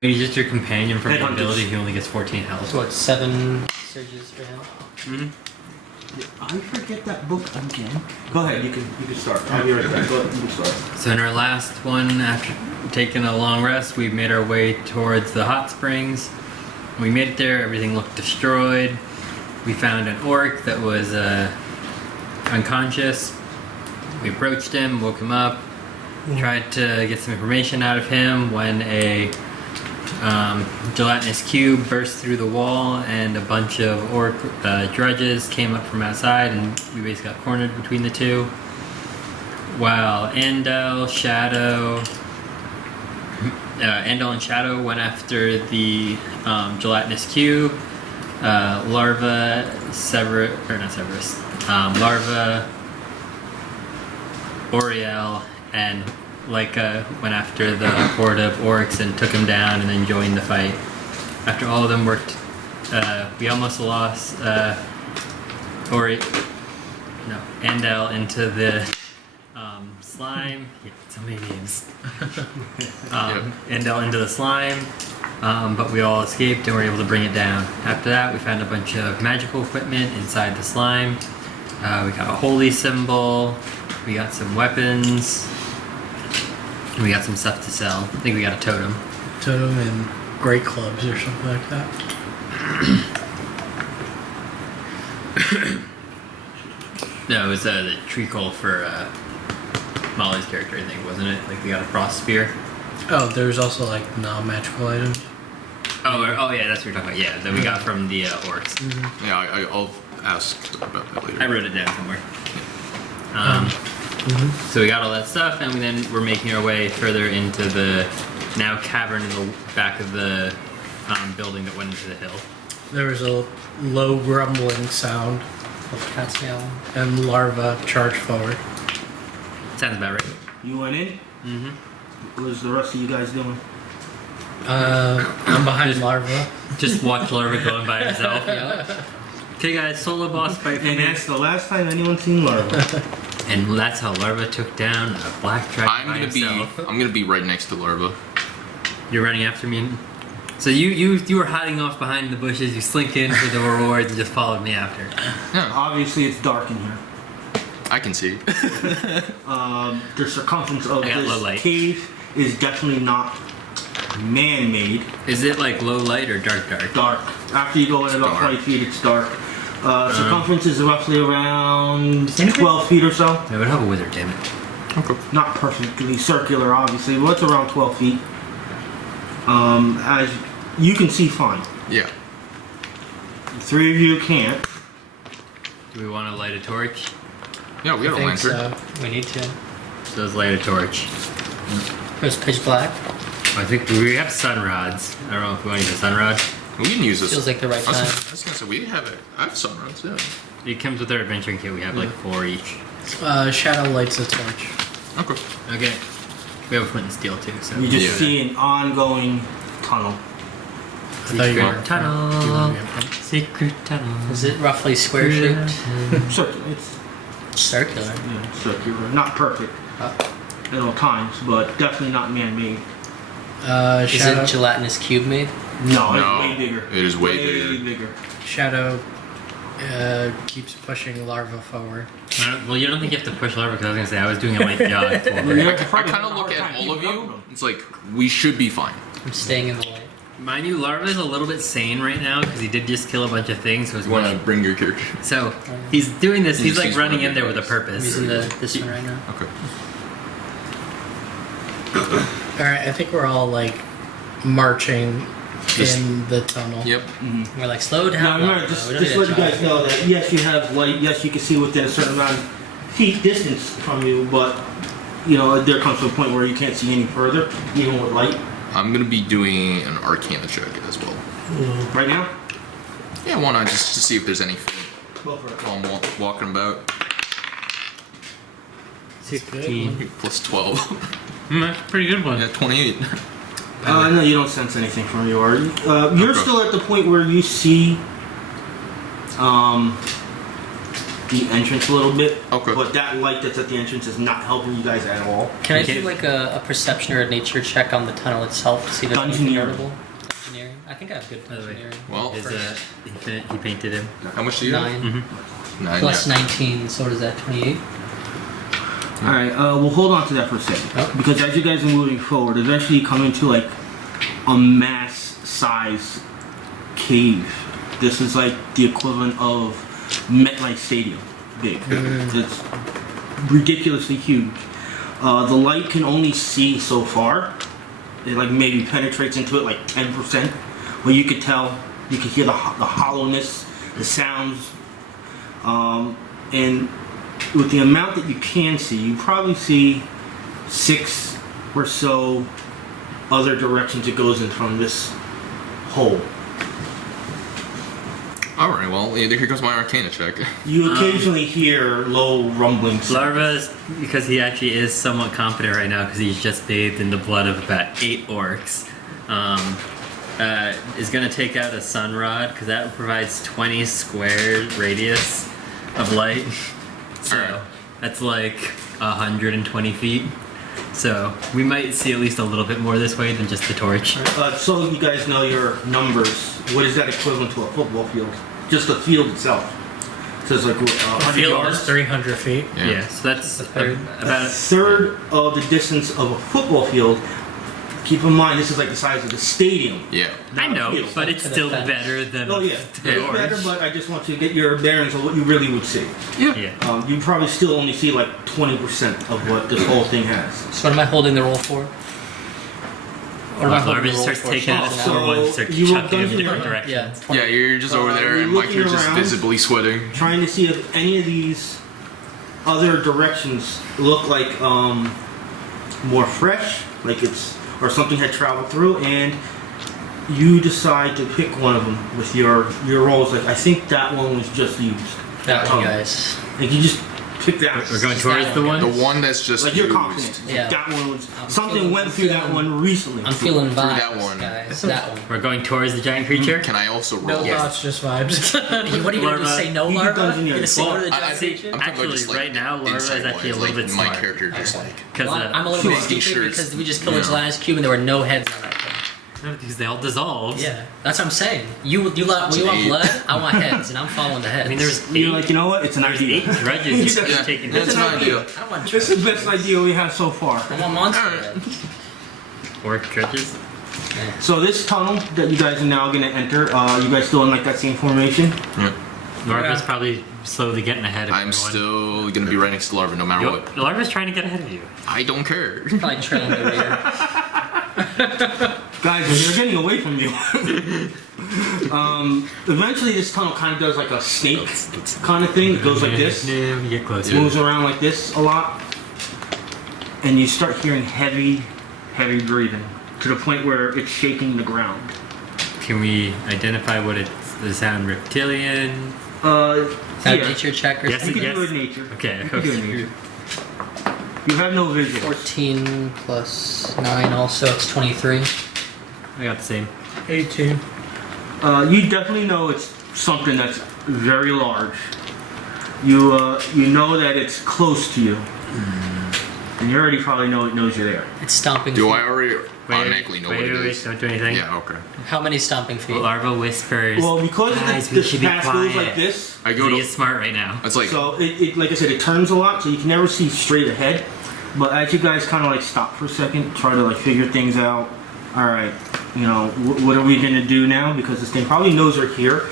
He's just your companion from the Headhunters. ability. He only gets 14 health. So what, 7 surges for him? I forget that book again. Go ahead, you can start. I'll be right back. Go ahead, you can start. So in our last one, after taking a long rest, we made our way towards the hot springs. We made it there. Everything looked destroyed. We found an orc that was unconscious. We approached him, woke him up, tried to get some information out of him when a gelatinous cube burst through the wall and a bunch of orc drudges came up from outside, and we basically got cornered between the two. While Andel, and Shadow went after the gelatinous cube, Larva, Larva, Auriel, and Lyca went after the horde of orcs and took him down and then joined the fight. After all of them worked, we almost lost Andel into the slime. Yeah, so many names. Andel into the slime, but we all escaped and were able to bring it down. After that, we found a bunch of magical equipment inside the slime. We got a holy symbol. We got some weapons. We got some stuff to sell. I think we got a totem. Totem and great clubs or something like that. No, it was the treacle for Molly's character, I think, wasn't it? Like we got a frost spear. Oh, there's also like non-magical items. Oh yeah, that's what you're talking about. Yeah, that we got from the orcs. Mm-hmm. Yeah, I'll ask about that later. I wrote it down somewhere. So we got all that stuff, and then we're making our way further into the now cavern in the back of the building that went into the hill. There was a low grumbling sound, and Larva charged forward. Sounds about right. You went in? Mm-hmm. What was the rest of you guys doing? I'm behind Larva. Just watch Larva going by himself. Okay, guys, solo boss fight for And me. that's the last time anyone's seen Larva. And that's how Larva took down a black dragon by himself. I'm gonna be right next to Larva. You're running after me. So you were hiding off behind the bushes. You slink in for the rewards and just followed me after. Yeah, Obviously, it's dark in here. I can see. The circumference of I got low this light. cave is definitely not man-made. Is it like low light or dark? Dark. After you go in about dark. 20 feet, it's dark. Circumference is roughly around 12 feet or so. I would have a wizard, damn it. Okay. Not perfectly circular, obviously, but it's around 12 feet. As you can see fine. Yeah. The three of you can't. Do we want to light a torch? Yeah, we got a I think lantern. so. We need to. So let's light a torch. It's pitch black. I think we have sun rods. I don't know if we want to use a sun rod. We can use this. Feels like the right I time. was gonna say we have it. I have some rods. Yeah. It comes with our adventuring kit. We have like 4 each. Shadow lights a torch. Okay. Okay. We have a flint and steel too. So You just Yeah. see an ongoing tunnel. I thought you were secret tunnel. Secret tunnel. Is it roughly square shaped? Circular. It's Circular. circular. Not perfect at all times, but definitely not man-made. Is Shadow, it gelatinous cube made? No, No, it's way bigger. it is way bigger. Shadow keeps pushing Larva forward. Well, you don't think you have to push Larva because I was gonna say I was doing a light jog forward. Yeah. I kind of look at all of you. It's like we should be fine. I'm staying in the light. Mind you, Larva is a little bit sane right now because he did just kill a bunch of things. So, You want to bring your character? so he's doing this. He's like He's running running in there with a guys. I'm purpose. using this one right now. Okay. Alright, I think we're all like marching Just- in the tunnel. Yep. We're like, slow down. Now remember, Larva. just We don't need let to you guys jog. know that yes, you have light. Yes, you can see within a certain amount of feet distance from you, but you know there comes to a point where you can't see any further, even with light. I'm gonna be doing an Arcana check as well. Right now, Yeah, why not just to see if there's anything go for it. while I'm walking about. 16. Plus 12. That's a pretty good one. Yeah, 28. No, you don't sense anything from you, are you? You're Okay. still at the point where you see the entrance a little bit. Okay. But that light that's at the entrance is not helping you guys at all. Can I Okay. do like a perception or a nature check on the tunnel itself to see if there's anything Dungeoneering. notable? Engineering. I think I have good By the way. engineering. Well, Is First. he painted him. how much do you have? 9 Mm-hmm. 9. plus yeah. 19, so what is that? 28. Alright, we'll hold on to that for a second. Oh. Because as you guys are moving forward, eventually you come into like a mass size cave. This is like the equivalent of MetLife Stadium big. It's ridiculously huge. The light can only see so far. It like maybe penetrates into it like 10%. But you could tell, you could hear the hollowness, the sounds. And with the amount that you can see, you probably see 6 or so other directions it goes in from this hole. Alright, well, here goes my Arcana check. You occasionally hear low rumblings. Larva's, because he actually is somewhat competent right now because he's just bathed in the blood of about 8 orcs, is going to take out a sun rod because that provides 20 square radius of light. So Alright. that's like 120 feet. So we might see at least a little bit more this way than just the torch. So you guys know your numbers. What is that equivalent to a football field? Just the field itself. So it's like 100 field yards. It's 300 feet. Yeah, so that's A third. about A third of the distance of a football field. Keep in mind, this is like the size of the stadium. Yeah. I not a know, field. but it's To the still fence. better than Oh yeah, the it's better, torch. but I just want you to get your bearings on what you really would see. Yeah. You probably still only see like 20% of what this whole thing has. So what am I holding the roll for? What am I holding Larva the just roll starts for? taking out So- the other one, starts you roll chucking him in dungeon different around? directions. Yeah, 20. Yeah, you're just over there, you're and Mike, looking you're just around. visibly sweating. Trying to see if any of these other directions look like more fresh, like it's or something had traveled through, and you decide to pick one of them with your rolls. Like I think that one was just used. That one, guys. Like you just pick that. We're going Just towards that the one, one. The one that's just Like you're used. confident. Like, Yeah. that one was I'm something feeling- went I'm through that feeling- one recently. I'm feeling vibes, that one. guys. That one. We're going towards the giant creature. Can I also No roll? thoughts, just vibes. What are you gonna do? Larva. Say no, You do Larva? dungeoneering. You're gonna say no to the I giant think creature? I'm talking about Actually, just, like, right now, Larva is insight-wise, actually a little like, bit my smart. character just Okay. like Because Well, I'm a little bit making stupid sure it's- because we just killed a yeah. Gelatinous Cube and there were no heads on that thing. because they all dissolved. Yeah, that's what I'm saying. You want blood? I want heads, and I'm following the heads. I mean, there's You're like, you know what? It's an idea. 8 drudges you Yeah. have taken. That's an idea. I want This is the best idea we have so far. I want monster Alright. heads. Or drudges. So this tunnel that you guys are now gonna enter, you guys still in like that same formation? Yeah. Larva's probably slowly getting ahead of I'm everyone. still gonna be right next to Larva no matter what. Larva's trying to get ahead of you. I don't care. Probably trailing the rear. Guys, they're getting away from you. Eventually this tunnel kind of does like a snake kind of thing. It goes like this. Yeah, you get closer. Moves around like this a lot. And you start hearing heavy, heavy breathing to the point where it's shaking the ground. Can we identify what it's? Does it sound reptilian? Is that a Yeah. nature check or Yes, You something? can do it in nature. Okay. You can do it in nature. You have no vision. 14 plus 9 also, it's 23. I got the same. 18. You definitely know it's something that's very large. You know that it's close to you, and you already probably know it knows you're there. It's stomping Do feet. I already automatically know what it is? Don't do anything. Yeah, okay. How many stomping feet? Larva whispers. Well, because Guys, we this should be path goes quiet. like this, I go He to. is smart right now. It's like so it like I said, it turns a lot, so you can never see straight ahead. But as you guys kind of like stop for a second, try to like figure things out. All right, you know, what are we gonna do now? Because this thing probably knows we're here.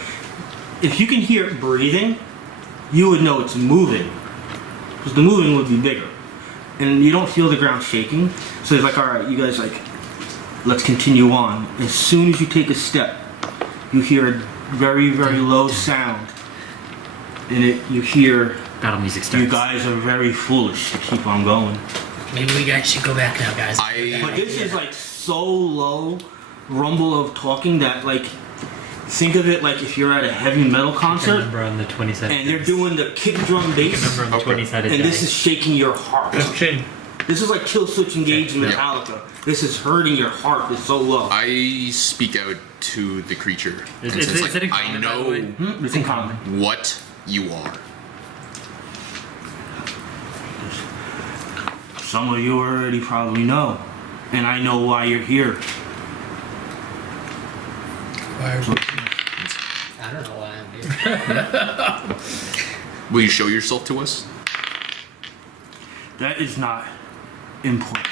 If you can hear it breathing, you would know it's moving, because the moving would be bigger, and you don't feel the ground shaking. So it's like, all right, you guys like, let's continue on. As soon as you take a step, you hear a very, very low sound, and you hear, Battle music starts. you guys are very foolish to keep on going. Maybe we guys should go back now, guys. But this is like so low rumble of talking that like, think of it like if you're at a heavy metal concert Remember on the 20 sided and they're doing the kick drum bass, Remember on the 20 sided and this is shaking your heart. 15. This is like Kill Switch Engage in Yeah. Metallica. This is hurting your heart. It's so low. I speak out to the creature. Is And it- since, is it in I common, by the know way? It's in common. what you are. Some of you already probably know, and I know why you're here. Why are we- I don't know why I'm here. Will you show yourself to us? That is not important.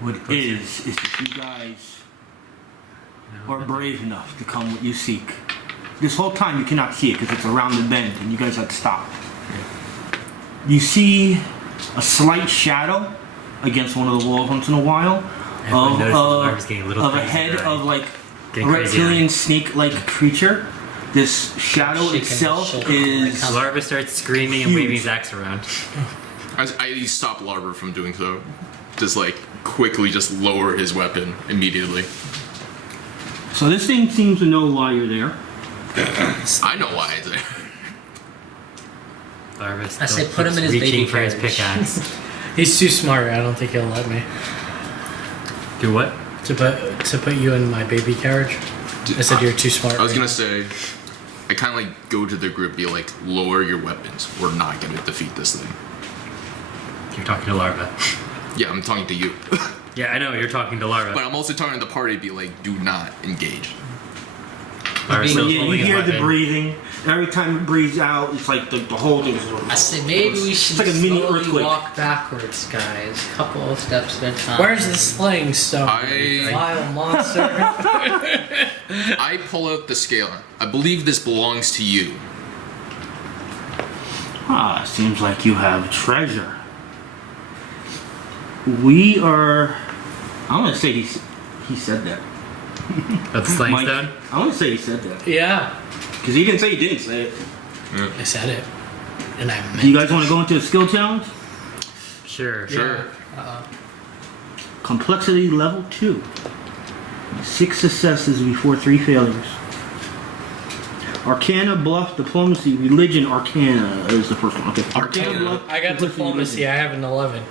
What is that you guys are brave enough to come what you seek. This whole time you cannot see it because it's around the bend and you guys had stopped. You see a slight shadow against one of the walls once in a while Everyone notices Larva's getting a little of a crazy, head right? of like a Getting crazy, reptilian right? snake-like creature. This shadow Shaking itself his shoulder. is Larva starts screaming and Huge. waving his axe around. I stop Larva from doing so. Just like quickly just lower his weapon immediately. so this thing seems to know why you're there. I know why it's there. Larva I say still put him keeps in his reaching baby for his carriage. pickaxe. He's too smart. I don't think he'll let me. Do what? To put you in my baby carriage. I said you're too smart. I was gonna say, I kind of like go to the group, be like, lower your weapons. We're not gonna defeat this thing. You're talking to Larva. Yeah, I'm talking to you. Yeah, I know, you're talking to Larva. But I'm also talking to the party, be like, do not engage. Larva's But still Yeah, you holding his hear the weapon. breathing. Every time it breathes out, it's like the whole thing. I say maybe we should It's like a mini slowly earthquake. walk backwards, guys. Couple of steps at a time. Where's the slaying stone? I- Vile monster. I pull out the scale. I believe this belongs to you. Ah, seems like you have treasure. We are. I'm gonna say he said that. That's the slaying Mike, stone? I'm gonna say he said that Yeah, because he didn't say he didn't say it. I said it, and I meant. Do you guys want to go into a skill challenge? Sure. Sure. Complexity level 2. 6 successes before 3 failures. Arcana, bluff, diplomacy, religion, arcana is the first one. Okay. Arcana. bluff, I got diplomacy. I have an 11.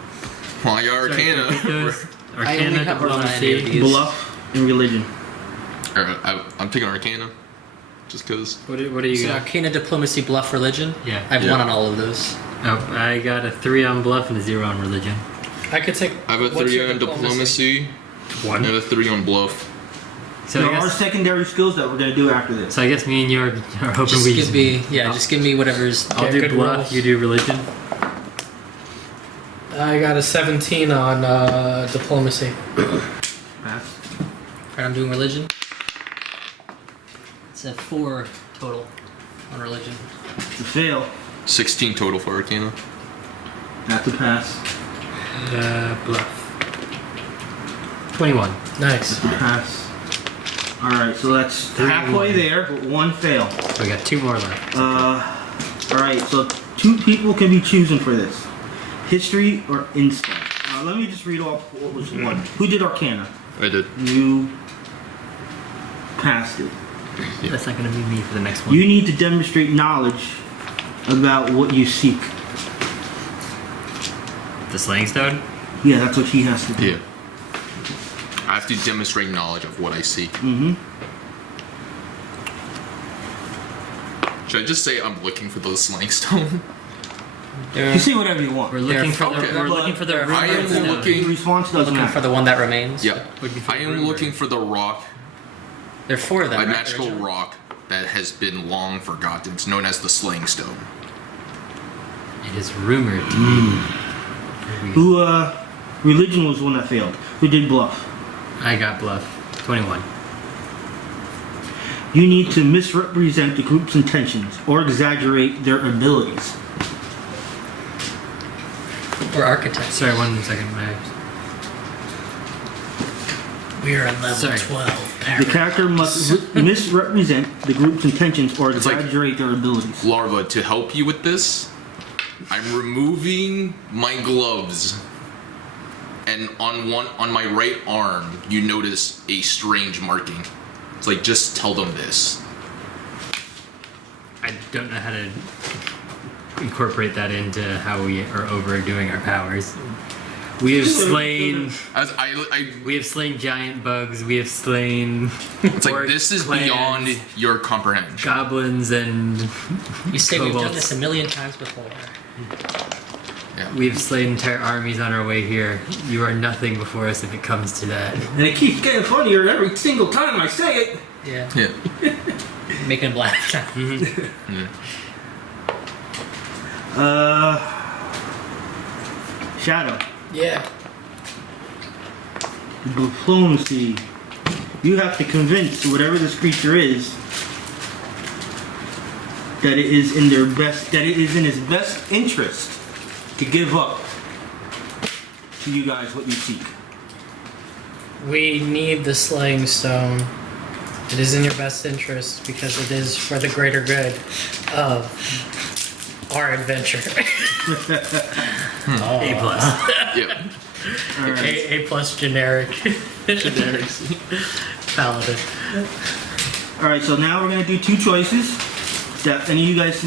Well, I got Arcana. Those I only Arcana, have one on any of diplomacy. these. bluff, and religion. I'm taking Arcana. Just because. What do you So got? Arcana, diplomacy, bluff, religion. Yeah. I have Yeah. one on all of those. Oh, I got a 3 on bluff and a 0 on religion. I could take. I have a what's 3 your on diplomacy. I have a 3 on bluff. So There I are guess, secondary skills that we're gonna do after this. so I guess me and you are hoping Just we give me, just give me whatever's. I'll Yeah, do good bluff, rolls. you do religion. I got a 17 on diplomacy. Pass. Alright, I'm doing religion. It's a 4 total on religion. To fail. 16 total for Arcana. That's a pass. Bluff. 21. Nice. Pass. Alright, so that's 3, halfway 1. there, but 1 fail. So we got 2 more left. Alright, so 2 people can be choosing for this. History or insight. Let me just read off what was one. Who did Arcana? I did. You passed it. That's not going to be me for the next one. You need to demonstrate knowledge about what you seek. The slaying stone? Yeah, that's what he has to do. Yeah. I have to demonstrate knowledge of what I seek. Mm-hmm. Should I just say I'm looking for the slang stone? You say whatever you want. We're looking for okay. the, we're looking for the I am rumored stone. looking- The response doesn't Looking matter. for the one that remains. Yeah. Would be for I am rumor. looking for the rock, There are 4 of them. a right, magical originally? rock that has been long forgotten. It's known as the slaying stone. It is rumored to be. Who, religion was the one that failed. Who did bluff? I got bluff. 21. You need to misrepresent the group's intentions or exaggerate their abilities. Or architect. Sorry, 1 second. We are at level Sorry. 12. The character must misrepresent the group's intentions or It's like- exaggerate their abilities. Larva, to help you with this, I'm removing my gloves. And on my right arm, you notice a strange marking. It's like, just tell them this. I don't know how to incorporate that into how we are overdoing our powers. We have slain. We have slain giant bugs. We have slain. It's like, orc this is clans, beyond your comprehension. goblins and. You say we've done kobolds. this a million times before. Yeah. We've slain entire armies on our way here. You are nothing before us if it comes to that. And it keeps getting funnier every single time I say it. Yeah. Yeah. Making him laugh. Yeah. Shadow. Yeah. Diplomacy. You have to convince whatever this creature is that it is in their best, that it is in his best interest to give up to you guys what you seek. We need the slaying stone. It is in your best interest because it is for the greater good of our adventure. A plus. Yeah. All right. A plus generic. Paladin. All right. So now we're gonna do two choices that any of you guys,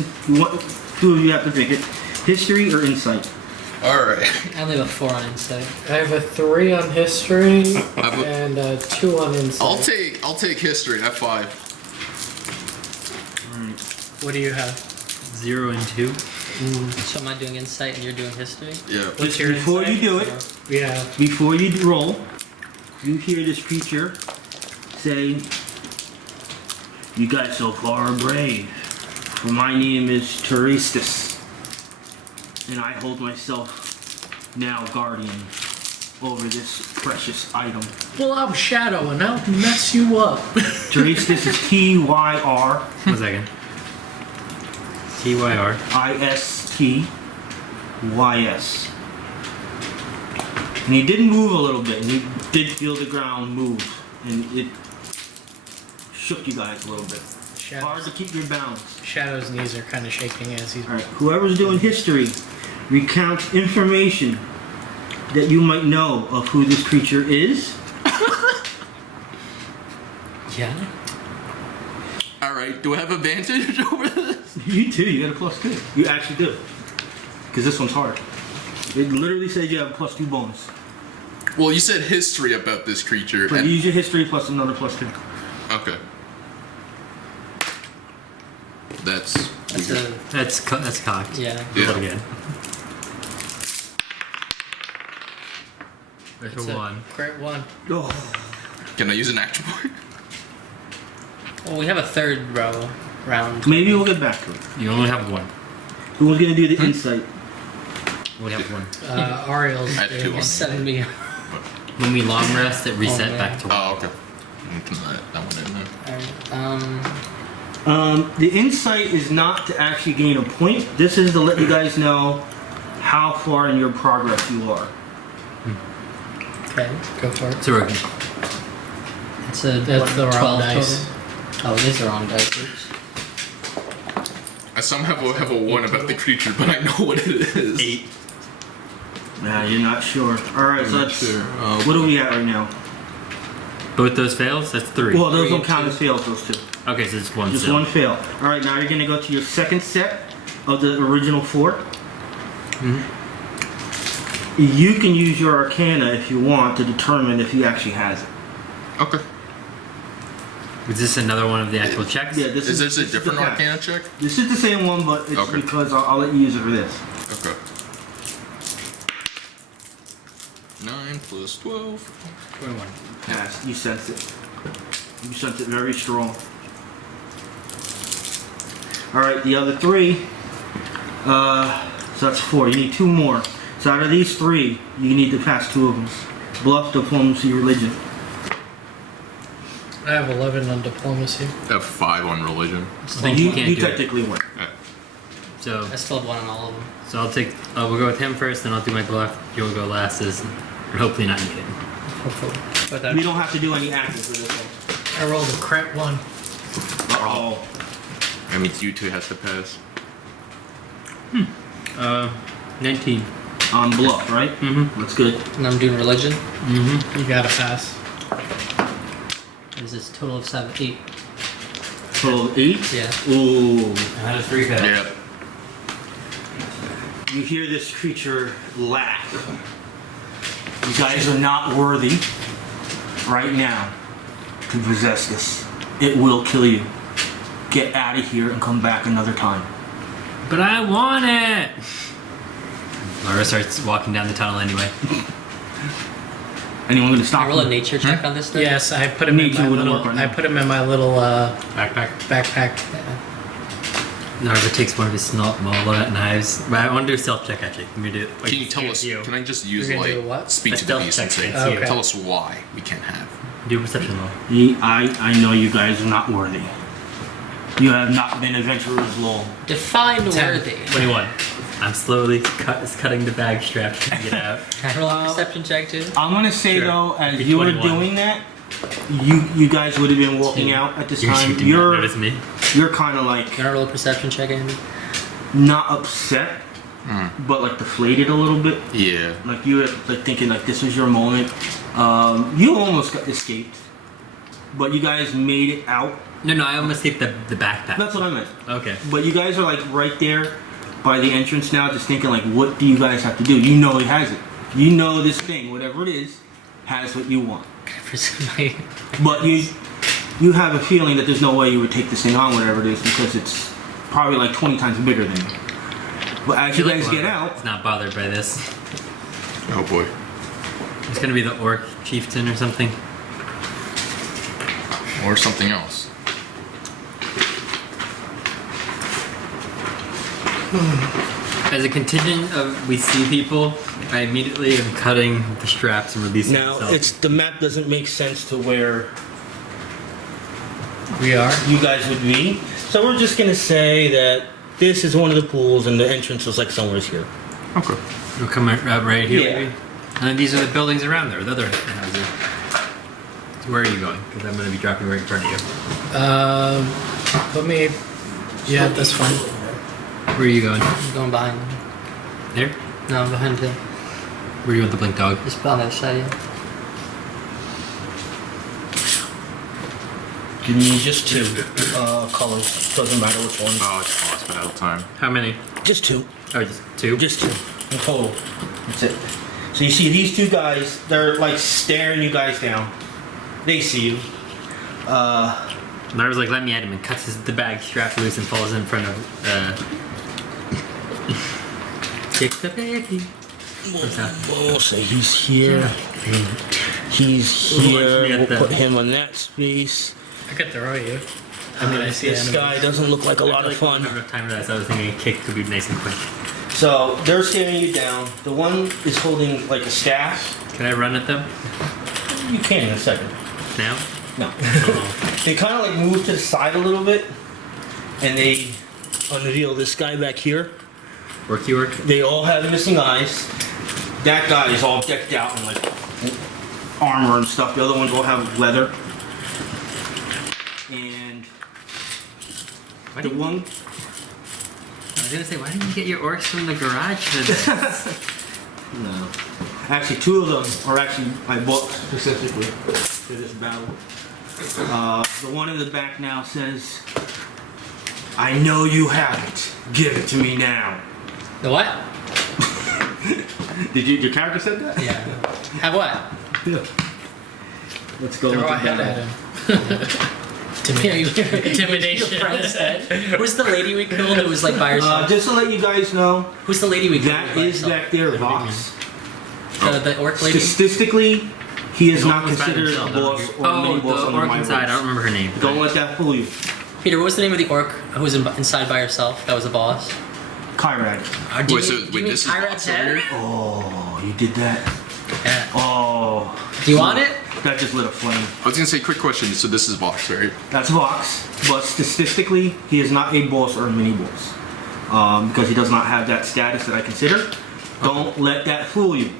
two of you have to pick it: history or insight. All right. I only have a 4 on insight. I have a 3 on history have a- and a 2 on insight. I'll take history at 5. What do you have? 0 and 2. So am I doing insight and you're doing history? Yeah. What's Just your before insight? you do it, Yeah. before you roll, you hear this creature say, "You guys so far are brave. For my name is Tyristas, and I hold myself now guardian over this precious item." Well, I'm Shadow and I'll mess you up. Tyristas is Tyr. 1 second. TYR. Istys. And he did move a little bit, and you did feel the ground move, and it shook you guys a little bit. Hard to keep your balance. Shadow's knees are kind of shaking as he's. Alright, whoever's doing history recounts information that you might know of who this creature is. Yeah. All right. Do I have advantage over this? You too, you got a +2. You actually do. Because this one's hard. It literally says you have a +2 bonus. Well, you said history about this creature. But And, you use your history plus another +2. okay. That's That's cocked. yeah. Do Yeah. it again. There's It's a a 1. Crit 1. Oh. Can I use an action point? Well, we have a third round. Maybe we'll get back to it. You only have 1. Who's gonna do the insight? We have 1. Ariel's. I had doing 2 it. on. Setting me up. When we long rest, it reset man. back to 1. Oh, okay. That one in there. Alright. The insight is not to actually gain a point. This is to let you guys know how far in your progress you are. Okay. Go for it. It's a rookie. It's a That's the wrong 12 dice. total. Oh, it is the wrong dice. Oops. I somehow have a 1 about the creature, but I know what it is. 8. Nah, you're not sure. Alright, so that's. What are we at right now? Both those fails? That's 3. Well, those 3 don't and count 2. as fails, those two. Okay, so it's 1 Just still. one fail. Alright, now you're gonna go to your second set of the original 4. You can use your Arcana if you want to determine if he actually has it. Okay. Is this another one of the actual checks? Yeah, this Is is this a the different test. Arcana check? This is the same one, but it's Okay. because I'll let you use it for this. Okay. 9 plus 12. 21. Pass. You sense it. You sense it very strong. Alright, the other 3. So that's 4. You need 2 more. So out of these 3, you need to pass 2 of them. Bluff, diplomacy, religion. I have 11 on diplomacy. I have 5 on religion. I think you can't you do it. technically win. So, I still have 1 on all of them. so I'll take. We'll go with him first, then I'll do my bluff. You'll go last, and hopefully not need it. Hopefully. But We don't have to do any acting for this one. I rolled a crit 1. Uh-oh. That means you 2 has to pass. 19. On bluff, right? Mm-hmm. That's good. And I'm doing religion. Mm-hmm. You gotta pass. What is this? Total of 7, 8. Total of 8? Yeah. Ooh. I had a 3 fail. Yeah. You hear this creature laugh. You guys are not worthy right now to possess this. It will kill you. Get out of here and come back another time. But I want it! Laura starts walking down the tunnel anyway. Anyone gonna Can stop I roll a me? nature check on this thing? Yes, I put him in Nature my wouldn't little. work right I now. put him in my little Backpack. backpack. Narva takes one of his small knives. But I want to do a stealth check actually. Let me do it. Can you tell us? Can I just use You're gonna do like what? speak A to the stealth beast and check say, against you. Okay. tell us why we can't have? Do a perception roll. I know you guys are not worthy. You have not been adventurers long. Define worthy. 21. I'm slowly cutting the bag strap to get out. Can I roll a perception check too? I'm gonna say Sure. though, as Be you were 21. doing that, you guys would have been walking out at this time. You did not notice me. You're kind of like Can I roll a perception check, Andy? not upset, but like deflated a little bit. Yeah. Like you were like thinking like this was your moment. You almost got escaped, but you guys made it out. No, I almost hit the backpack. That's what I meant. Okay. But you guys are like right there by the entrance now, just thinking like, what do you guys have to do? You know he has it. You know this thing, whatever it is, has what you want. But you have a feeling that there's no way you would take this thing on, whatever it is, because it's probably like 20 times bigger than you. But as you guys get out, It's not bothered by this. Oh boy. It's gonna be the orc chieftain or something. Or something else. As a contingent of we see people, I immediately am cutting the straps and releasing now myself. the map doesn't make sense to where We are. you guys would be. So we're just gonna say that this is one of the pools and the entrance is like somewhere here. Okay. We'll come out right here. Yeah. Maybe. And then these are the buildings around there, the other houses. So where are you going? Because I'm going to be dropping right in front of you. Let me. Yeah, that's fine. Where are you going? I'm going behind him. There? No, I'm behind him. Where do you want the blink dog? Just on the other side, yeah. Give me just two colors. Doesn't matter which one. Oh, it's lost battle time. How many? Just two. Oh, just two? Just two. In total. That's it. So you see these two guys, they're like staring you guys down. They see you. And I was like, let me at him, and cuts the bag strap loose and falls in front of kick the baby. What's that? We'll say he's here. He's Ooh, here. I We'll forget put that. him on that space. I could throw you. I mean, I see This enemies. guy doesn't look like a lot of I fun. don't have enough time for that, so I was thinking a kick could be nice and quick. So they're staring you down. The one is holding like a staff. Can I run at them You can in a second. now? No. Oh. They kind of like move to the side a little bit, and they unveil this guy back here. Worky work? They all have missing eyes. That guy is all decked out in like armor and stuff. The other ones all have leather. And Why the didn't one, I was gonna say, why didn't you get your orcs from the garage for this? no, actually two of them are actually I bought specifically for this battle. The one in the back now says, "I know you have it. Give it to me now." The what? Did your character said that? Yeah. Have what? Yeah. Let's go. Throw into a head battle. at him. Intimidation. Who's the lady we killed who was like by herself? Just to let you guys know, Who's the lady we killed? that who was by is herself? back there, Vohx. The orc lady? Statistically, he is The not one was by considered a himself, boss or a oh, mini boss the under orc my inside. I don't rules. remember her name. Don't let that fool you. Peter, what was the name of the orc who was inside by herself? That was a boss. Kyrad. Do Wait, you so mean- do you mean this is Kyrat's boss over head? here? Oh, you did that. Yeah. Oh. Do you want it? That just lit a flame. I was gonna say, quick question. So this is Vohx, right? That's Vohx, but statistically, he is not a boss or a mini boss. Because he does not have that status that I consider. Don't let that fool you.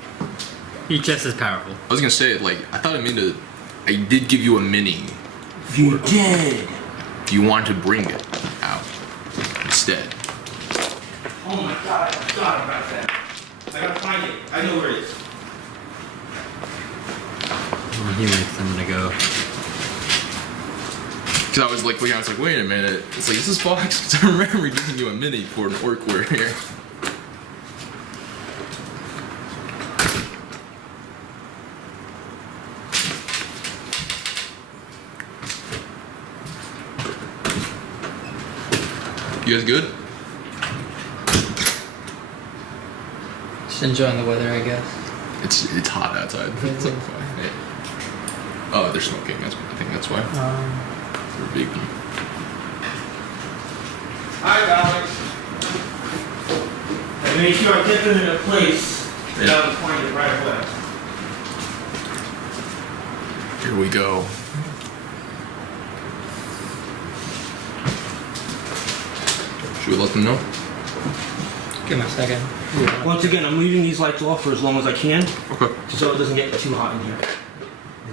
He's just as powerful. I was gonna say, like, I thought I did give you a mini. You did. You want to bring it out instead. Oh my god, I forgot about that. I gotta find it. I know where it is. Well, he makes, I'm gonna go. Because I was like, I was like, wait a minute. It's like, this is Vohx. Because I remember giving you a mini for an orc warrior. You guys good? Just enjoying the weather, I guess. It's hot outside. It's like fine. Yeah. Oh, they're smoking. I think that's why. They're vaping. Hi, Alex. And make sure I get them in a place that I will find it right away. Here we go. Should we let them know? Give me a second. Once again, I'm leaving these lights off for as long as I can, Okay. so it doesn't get too hot in here.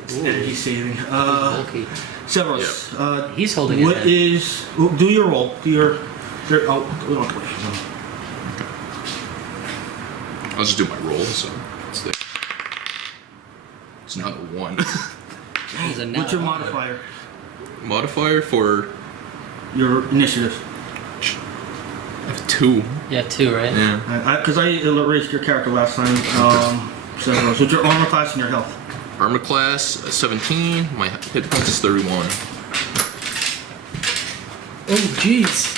It's energy saving. Bulky. Sevras, He's holding what it. is? Well, do your roll. Do your. Oh, we don't have to wait. I'll just do my roll, so it's not a 1. He's a What's your nat modifier? Modifier for Your initiative. 2. Yeah, 2, right? Yeah. Because I erased your character last time. Sevras, what's your armor class and your health? Armor class 17. My hit points is 31. Oh, jeez.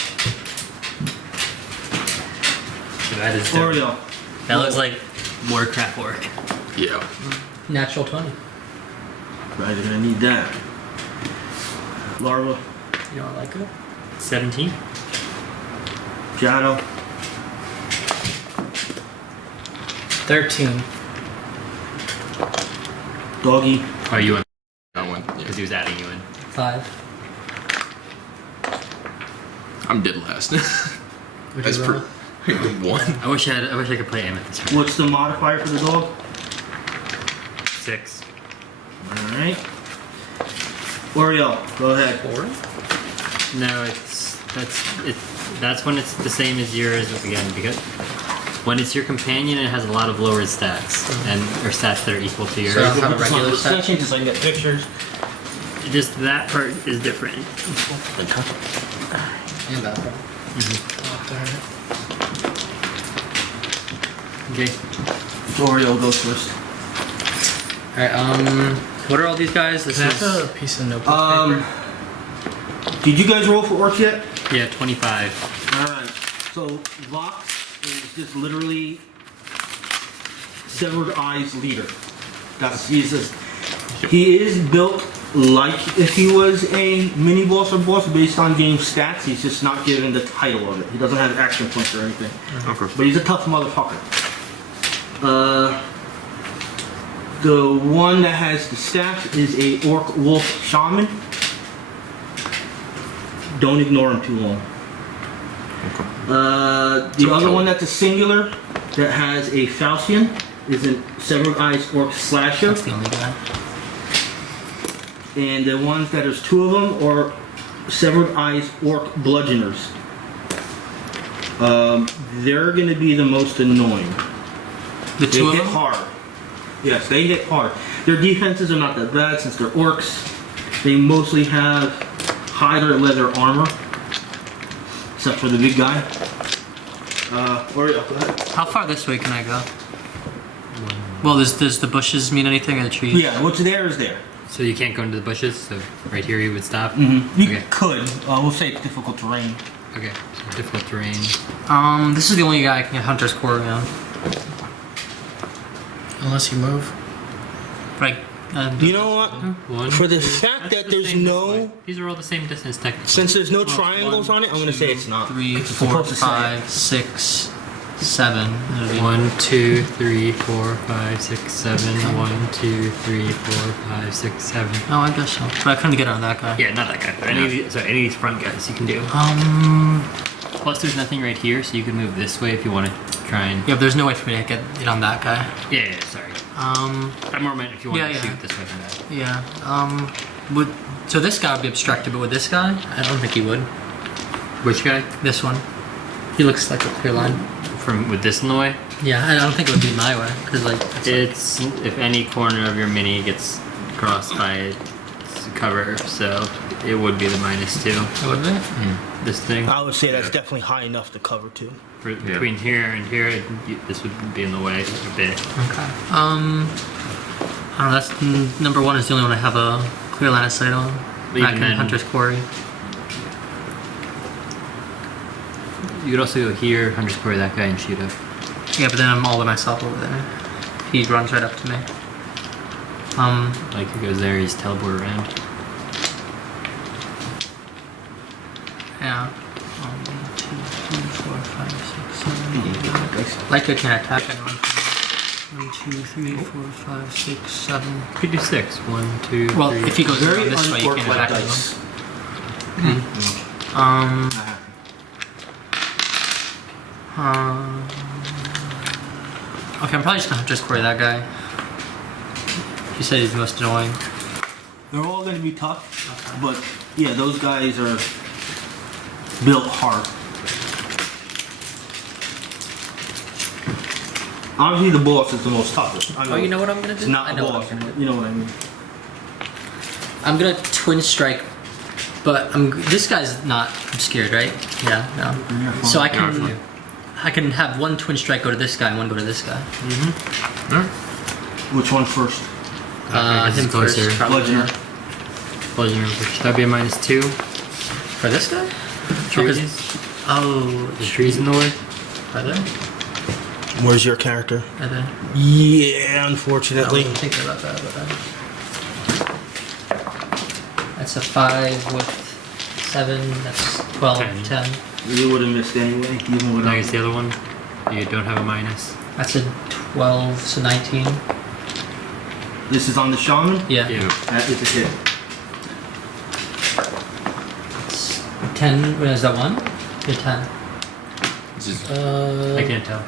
That is dope. Auriel. That looks like Warcraft work. Yeah. Natural 20. Right, you're gonna need that. Larva. You don't like it? 17. Shadow. 13. Doggy. Oh, you went That one. because Yeah. he was adding you in. 5. I'm dead last. Would As you per roll? 1. I wish I could play Amethyst. What's the modifier for the dog? 6. Alright. Auriel, go ahead. 4? No, that's when it's the same as yours again, because when it's your companion, it has a lot of lowered stats or stats that are equal to yours. So I'll have a regular Let's set. change this so I can get pictures. Just that part is different. And that one. Okay. Auriel goes first. Alright, what are all these guys? This That's is a piece of notebook paper. Did you guys roll for orcs yet? Yeah, 25. Alright. So Vohx is just literally Severed Eyes leader. He is built like if he was a mini boss or boss based on game stats. He's just not given the title of it. He doesn't have action points or anything. Okay. But he's a tough motherfucker. The one that has the staff is a orc wolf shaman. Don't ignore him too long. The other one that's a singular that has a falchion is a Severed Eyes orc slasher. That's the only guy. And the ones that there's 2 of them are Severed Eyes orc bludgeoners. They're going to be the most annoying. The They 2 of hit them? hard. Yes, they hit hard. Their defenses are not that bad since they're orcs. They mostly have hide or leather armor, except for the big guy. Auriel, go ahead. How far this way can I go? Well, does the bushes mean anything or the trees? Yeah, what's there is there. So you can't go into the bushes, so right here you would stop? You Okay. could. We'll say it's difficult terrain. Okay, so difficult terrain. This is the only guy I can get Hunter's Quarry on. Unless you move. Right. You know what? One. For the two. fact That's that the there's same no- way. These are all the same distance technically. Since there's no Well, triangles one, on it, I'm gonna say it's not. 3, It's 4, supposed to say it. 5, 6, 7. That'll be 1, 2, 3, 4, 5, 6, 7. 1, 2, 3, 4, 5, 6, 7. Oh, I guess so. But I couldn't get on that guy. Yeah, not that guy. But any of these front guys you can do. Plus, there's nothing right here, so you can move this way if you want to try and. Yeah, but there's no way for me to get it on that guy. Yeah, sorry. I more meant if you want Yeah, to yeah. shoot this way from that. Yeah. So this guy would be obstructed, but with this guy, I don't think he would. Which guy? This one. He looks like a clear line. From with this in the way? Yeah, I don't think it would be my way, because It's if any corner of your mini gets crossed by its cover, so it would be the -2. it would be. This thing. I would say that's definitely high enough to cover too. Between here and here, this would be in the way a bit. Okay. I don't know. That's number 1 is the only one I have a clear line of sight on. But Back even in then- Hunter's Quarry. You could also go here, Hunter's Quarry that guy, and shoot him. Yeah, but then I'm all by myself over there. He runs right up to me. Like he goes there, he's teleport around. Yeah. 1, 2, 3, 4, 5, 6, 7, 8, 9. Lyca can attack anyone. 1, 2, 3, 4, 5, 6, 7. You could do 6. 1, 2, Well, 3. if he goes Very around this way, you can unforked like attack dice. anyone. Not happy. Okay, I'm probably just gonna just query that guy. He said he's the most annoying. They're all going to be tough, but yeah, those guys are built hard. Obviously, the boss is the most toughest. I Oh, you know what I'm gonna do? It's not I a know boss, what I'm gonna do. you know what I mean. I'm gonna twin strike, but this guy's not scared, right? Yeah, no. So I can have one twin strike go to this guy and one go to this guy. Which one first? This is Him first, closer. probably. Bludgeoner. Bludgeoner, which that'd be a -2. For this guy? Trees. Oh, The trees in the way. are there? Where's your character? Are there? Yeah, I unfortunately. wasn't thinking about that, but that's a 5 with 7. That's 12, 10. 10. You would have missed anyway, even I without. guess the other one. You don't have a minus. That's a 12, so 19. This is on the shaman. Yeah. Yeah. That is a hit. It's 10. What is that one? Yeah, 10. This is I can't tell.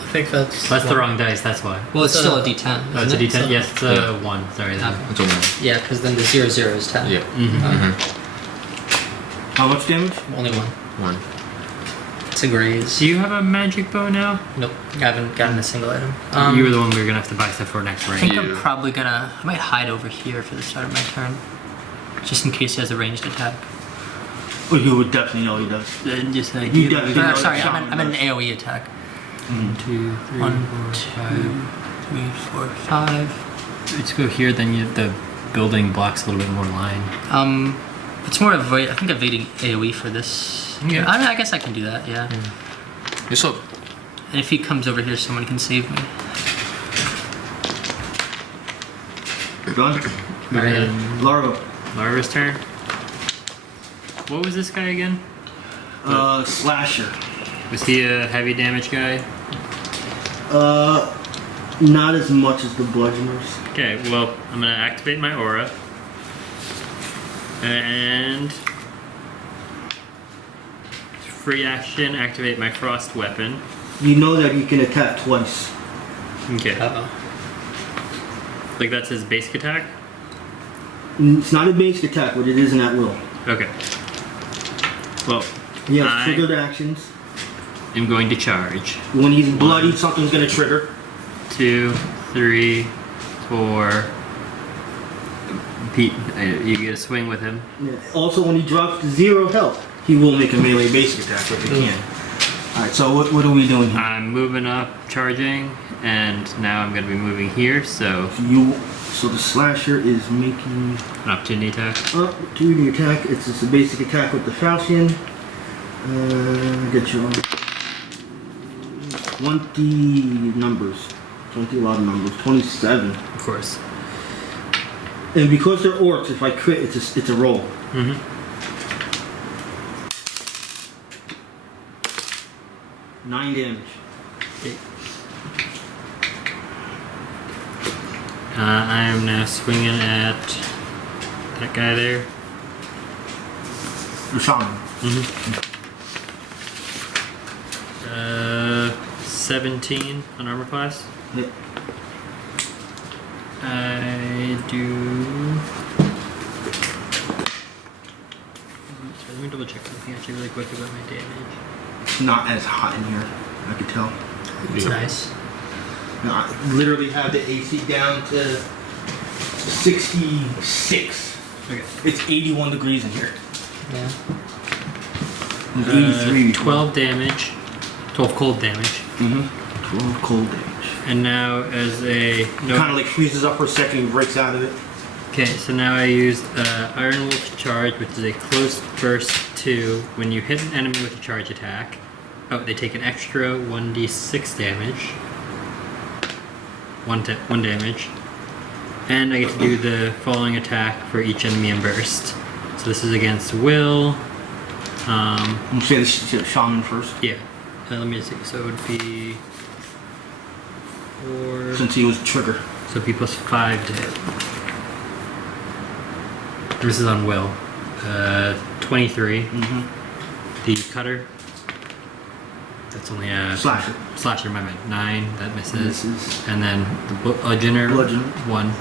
I think that's. That's the wrong dice. That's why. Well, it's It's still a- a D10. Oh, it's a isn't it? D10. Yes, it's a Yeah. 1. Sorry. Okay. it's only Yeah, because then the 0, 0 is 10. yeah. How much damage? Only one. One. It's a graze. Do you have a magic bow now? Nope. I haven't gotten a single item. You were the one we were gonna have to buy stuff for next I range. think Yeah. I'm probably gonna. I might hide over here for the start of my turn, just in case he has a ranged attack. Oh, you would definitely know he does. Just like You definitely know sorry, the I'm shaman an does. AOE attack. 1, 2, 3, 1, 4, 2, 3, 4, 5. 5. Let's go here. Then the building blocks a little bit more line. It's more avoid. I think evading AOE for this. Yeah. I mean, I guess I can do that. Yeah. You're so And if he comes over here, someone can save me. Done? Okay. Larva. Larva's turn. What was this guy again? Slasher. Was he a heavy damage guy? Not as much as the bludgeoners. Okay, well, I'm gonna activate my aura. And free action, activate my frost weapon. You know that he can attack twice. Okay. Uh-oh. Like that's his basic attack? It's not a basic attack, but it is an at will. Okay. Well, He has I- triggered actions. I'm going to charge. When he's bloodied, something's gonna trigger. 2, 3, 4. Pete, you get a swing with him. Yeah. Also, when he drops to 0 health, he will make a melee basic attack if he can. Alright, so what are we doing here? I'm moving up, charging, and now I'm going to be moving here, so So the slasher is making an opportunity attack. opportunity attack. It's just a basic attack with the falchion. Get you on 20 numbers. 20 a lot of numbers. 27. Of course. And because they're orcs, if I crit, it's a roll. Mm-hmm. 9 damage. I am now swinging at that guy there. The shaman. 17 on armor class. Hit. I do. Sorry, let me double check something actually really quick about my damage. It's not as hot in here. I could tell. It's nice. No, I literally have the AC down to 66. Okay. It's 81 degrees in here. Yeah. It's 83. 12 damage. 12 cold damage. 12 cold damage. And now as a no. Kind of like freezes up for a second and breaks out of it. Okay, so now I use Iron Wolf Charge, which is a close burst 2. When you hit an enemy with a charge attack, Oh, they take an extra 1d6 damage. One damage. And I get to do the following attack for each enemy in burst. So this is against Will. You say the shaman first, Yeah. Let me see. So it would be 4. since he was the trigger. So it'd be plus 5 to hit. This is on Will. 23. Mm-hmm. The cutter. That's only a Slasher. Slasher, my bad. 9. That misses. Misses. And then the bludgeoner. Bludgeoner. 1.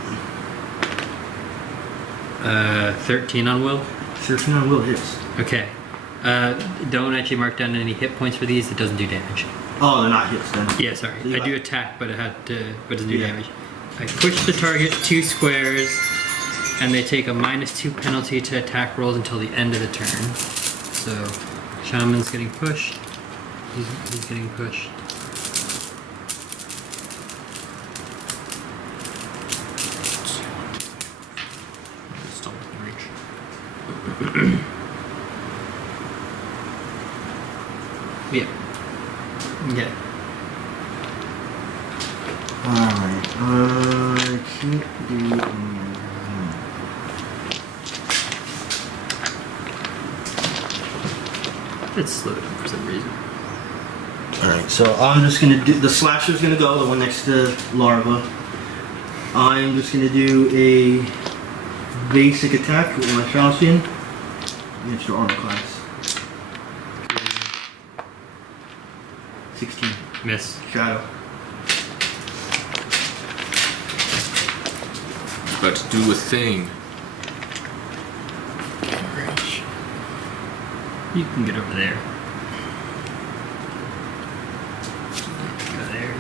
13 on Will. 13 on Will hits. Okay. Don't actually mark down any hit points for these. It doesn't do damage. Oh, they're not hits then. Yeah, sorry. Yeah. I do attack, but it doesn't do Yeah. damage. I push the target 2 squares, and they take a -2 penalty to attack rolls until the end of the turn. So, Shaman's getting pushed. He's getting pushed. Still within reach. Yeah. Okay. Alright, I can't do It's slowed down for some reason. Alright, so I'm just gonna do, the slasher's gonna go, the one next to Larva. I'm just gonna do a basic attack with my Falchion against your armor class. 16. Miss. Shadow. About to do a thing. You can get over there. Go there.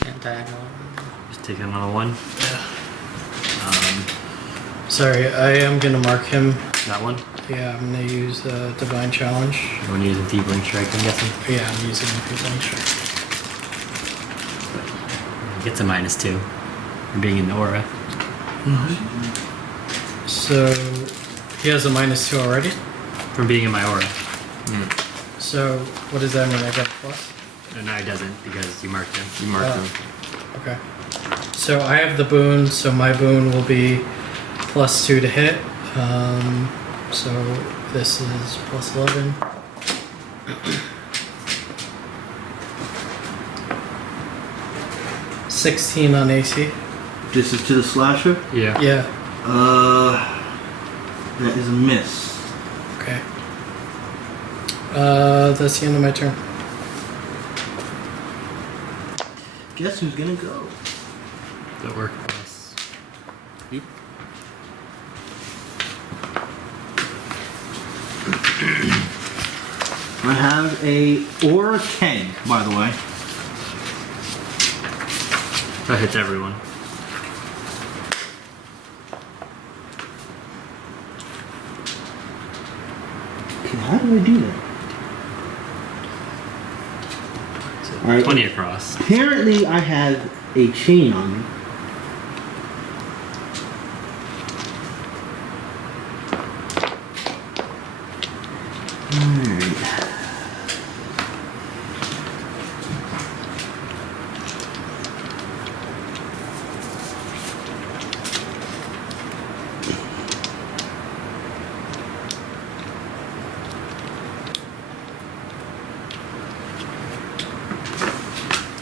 Can't diagonal. Just take another 1. Sorry, I am gonna mark him. That one. Yeah, I'm gonna use Divine Challenge. You want to use a Deepling Strike, I'm guessing? Yeah, I'm using Divine Strike. Gets a -2 for being in the aura. So he has a -2 already. From being in my aura. So what does that mean? I got a plus? No, it doesn't because you marked him. You mark Oh. them. Okay. So I have the boon, so my boon will be +2 to hit. So this is +11. $16 on AC. This is to the slasher. Yeah. Yeah. That is a miss. Okay. That's the end of my turn. Guess who's gonna go? That worked for us. Yep. I have a aura 10, by the way. That hits everyone. Okay, how do I do that? So All right. 20 across. Apparently, I have a chain on me. Alright.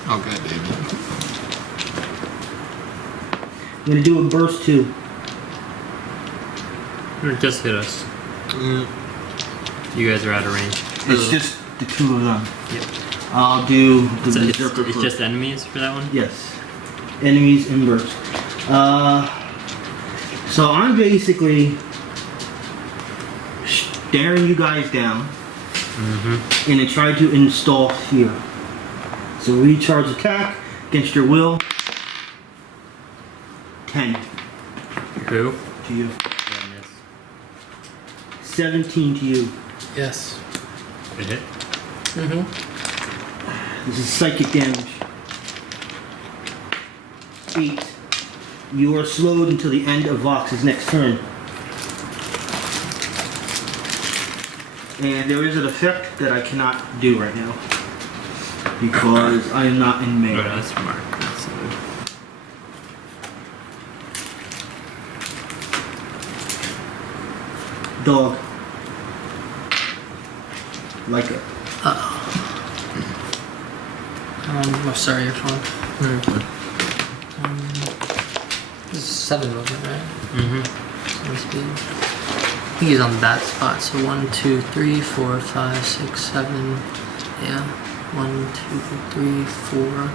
Oh god damn it. I'm gonna do a burst 2. It just hit us. You guys are out of range. It's just the 2 of them. Yep. I'll do the It's Beserker it's first. just enemies for that one? Yes. Enemies in burst. So I'm basically staring you guys down and then try to install fear. So recharge attack against your will. 10 Who? to you. Yeah, miss. 17 to you. Yes. Good hit. Mm-hmm. This is psychic damage. 8. You are slowed until the end of Vox's next turn. And there is an effect that I cannot do right now because I am not in Oh, melee. that's smart. That's Dog. Lyca. Oh, sorry, your phone. This is 7 movement, right? Mm-hmm. So speed. I think he's on that spot. So 1, 2, 3, 4, 5, 6, 7. Yeah. 1, 2, 3, 4. Then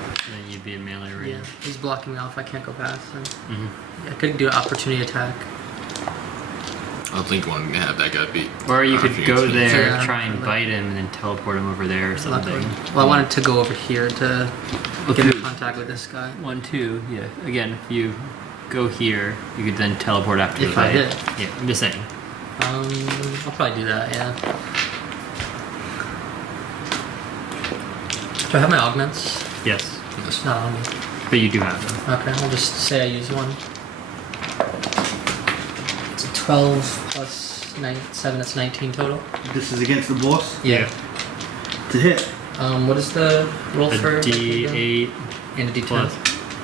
you'd be in melee range. Yeah. He's blocking me off. I can't go past him. Mm-hmm. I could do an opportunity attack. I don't think you want to have that guy beat. Or you could go there, Yeah. try and bite him, and then teleport him over there or something. Luckily. Well, I wanted to go over here to get in contact with this guy. 1, 2, yeah. Again, if you go here, you could then teleport after If the I bite. hit. Yeah, I'm just saying. I'll probably do that, yeah. Do I have my augments? Yes. It's not on me. But you do have them. Okay, I'll just say I use one. It's a 12 plus 7, that's 19 total. This is against the boss. Yeah. To hit. What is the roll A for? D8 And a D10. plus.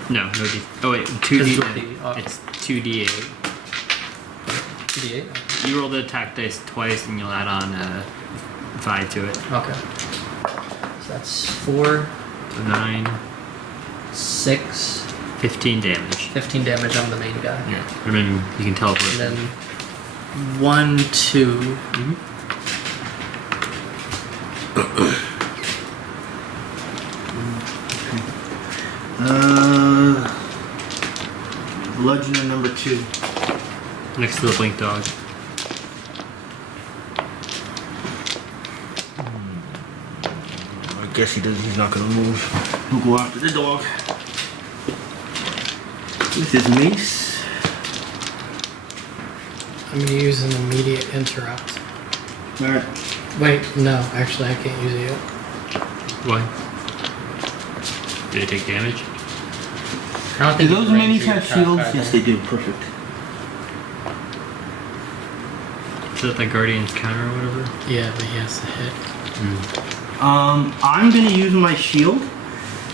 No D. Oh wait, This 2D. is what the- It's 2D8. 2d8? You roll the attack dice twice, and you'll add on 5 to it. Okay. So that's 4, So 9, 6, 15 damage. 15 damage on the main guy. Yeah. And then you can teleport. And then 1, 2. Bludgeoner number 2. Next to the blink dog. I guess he's not gonna move. We'll go after the dog. With his mace. I'm gonna use an immediate interrupt. Alright. Wait, no, actually I can't use it yet. Why? Did it take damage? I don't Do think those you can minis range your have attack shields? either. Yes, they do. Perfect. Is that the Guardian's counter or whatever? Yeah, but he has to hit. I'm gonna use my shield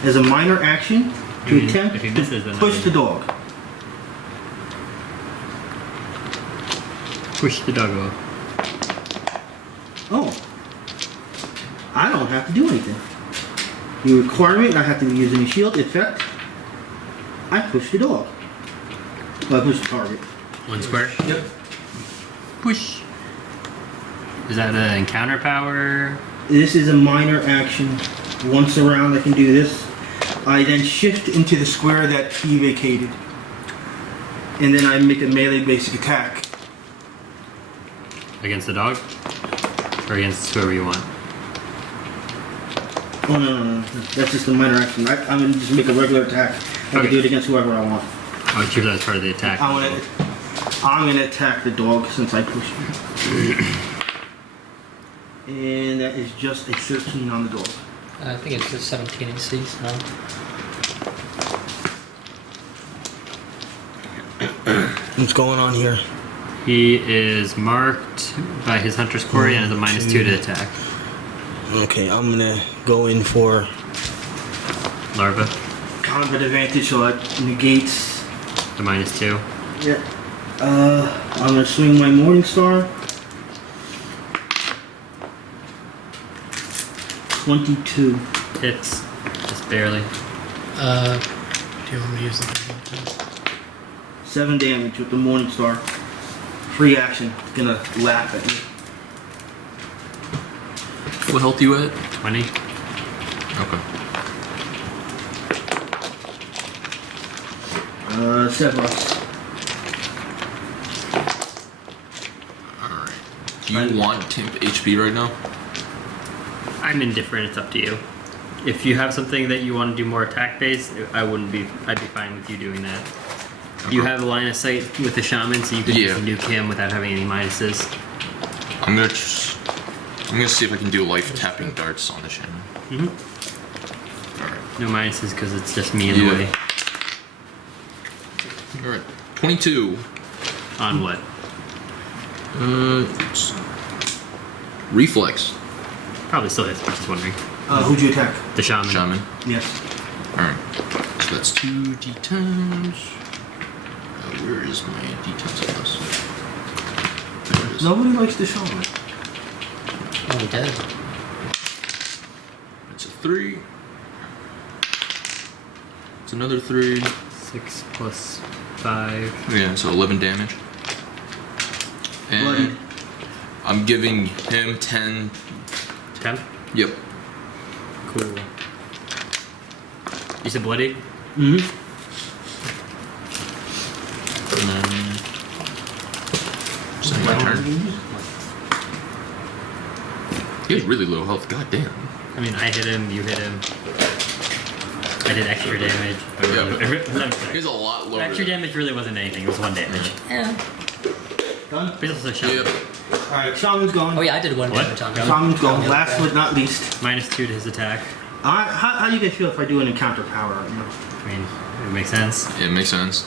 as a minor action to attempt if he misses, to then push that the dog. Push the dog off. Oh. I don't have to do anything. You require it, I have to be using a shield. Effect. I push the dog. Well, I push the target. 1 square. Yep. Push. Is that an encounter power? This is a minor action. Once around, I can do this. I then shift into the square that he vacated. And then I make a melee basic attack. Against the dog? Or against whoever you want? Oh, no. That's just a minor action. I'm going to just make a regular attack. I Okay. can do it against whoever I want. Oh, sure, that's part of the attack. I'm gonna attack the dog since I pushed him. And that is just a 13 on the dog. I think it's just 17 AC, so. What's going on here? He is marked by his hunter's quarry and has a -2 to attack. Okay, I'm gonna go in for Larva, combat advantage, so that negates. the -2. Yeah. I'm gonna swing my Morning Star. 22. Hits. Just barely. Do you want me to use the thing? 7 damage with the Morning Star. Free action. Gonna laugh at me. What health you at? 20. Okay. Sevras. Alright. Do you want temp HP right now? I'm indifferent, it's up to you. If you have something that you want to do more attack based, I'd be fine with you doing that. You have a line of sight with the shaman, so you can just nuke him without having any minuses. I'm gonna see if I can do life tapping darts on the shaman. Alright. No minuses because it's just me in the way. Alright. 22. On what? Reflex. Probably still hits, but just wondering. Who'd you attack? The shaman. Shaman. Yes. Alright. So that's 2 d10s. Where is my d10s plus? There it is. Nobody likes the shaman. Oh, he did. It's a 3. It's another 3. 6 plus 5. Yeah, so 11 damage. And Bloody. I'm giving him 10. 10? Yep. Cool. You said bloody? Mm-hmm. And then. Is that my turn? He has really low health, god damn. I mean, I hit him, you hit him. I did extra damage. He has a lot lower. Extra damage really wasn't anything, it was 1 damage. Yeah. Done? But it's also shaman. Yep. Alright, shaman's gone. Oh yeah, I did 1 What? damage on him. Shaman's gone. Last but not least. -2 to his attack. How do you guys feel if I do an encounter power? I mean, it makes sense. It makes sense.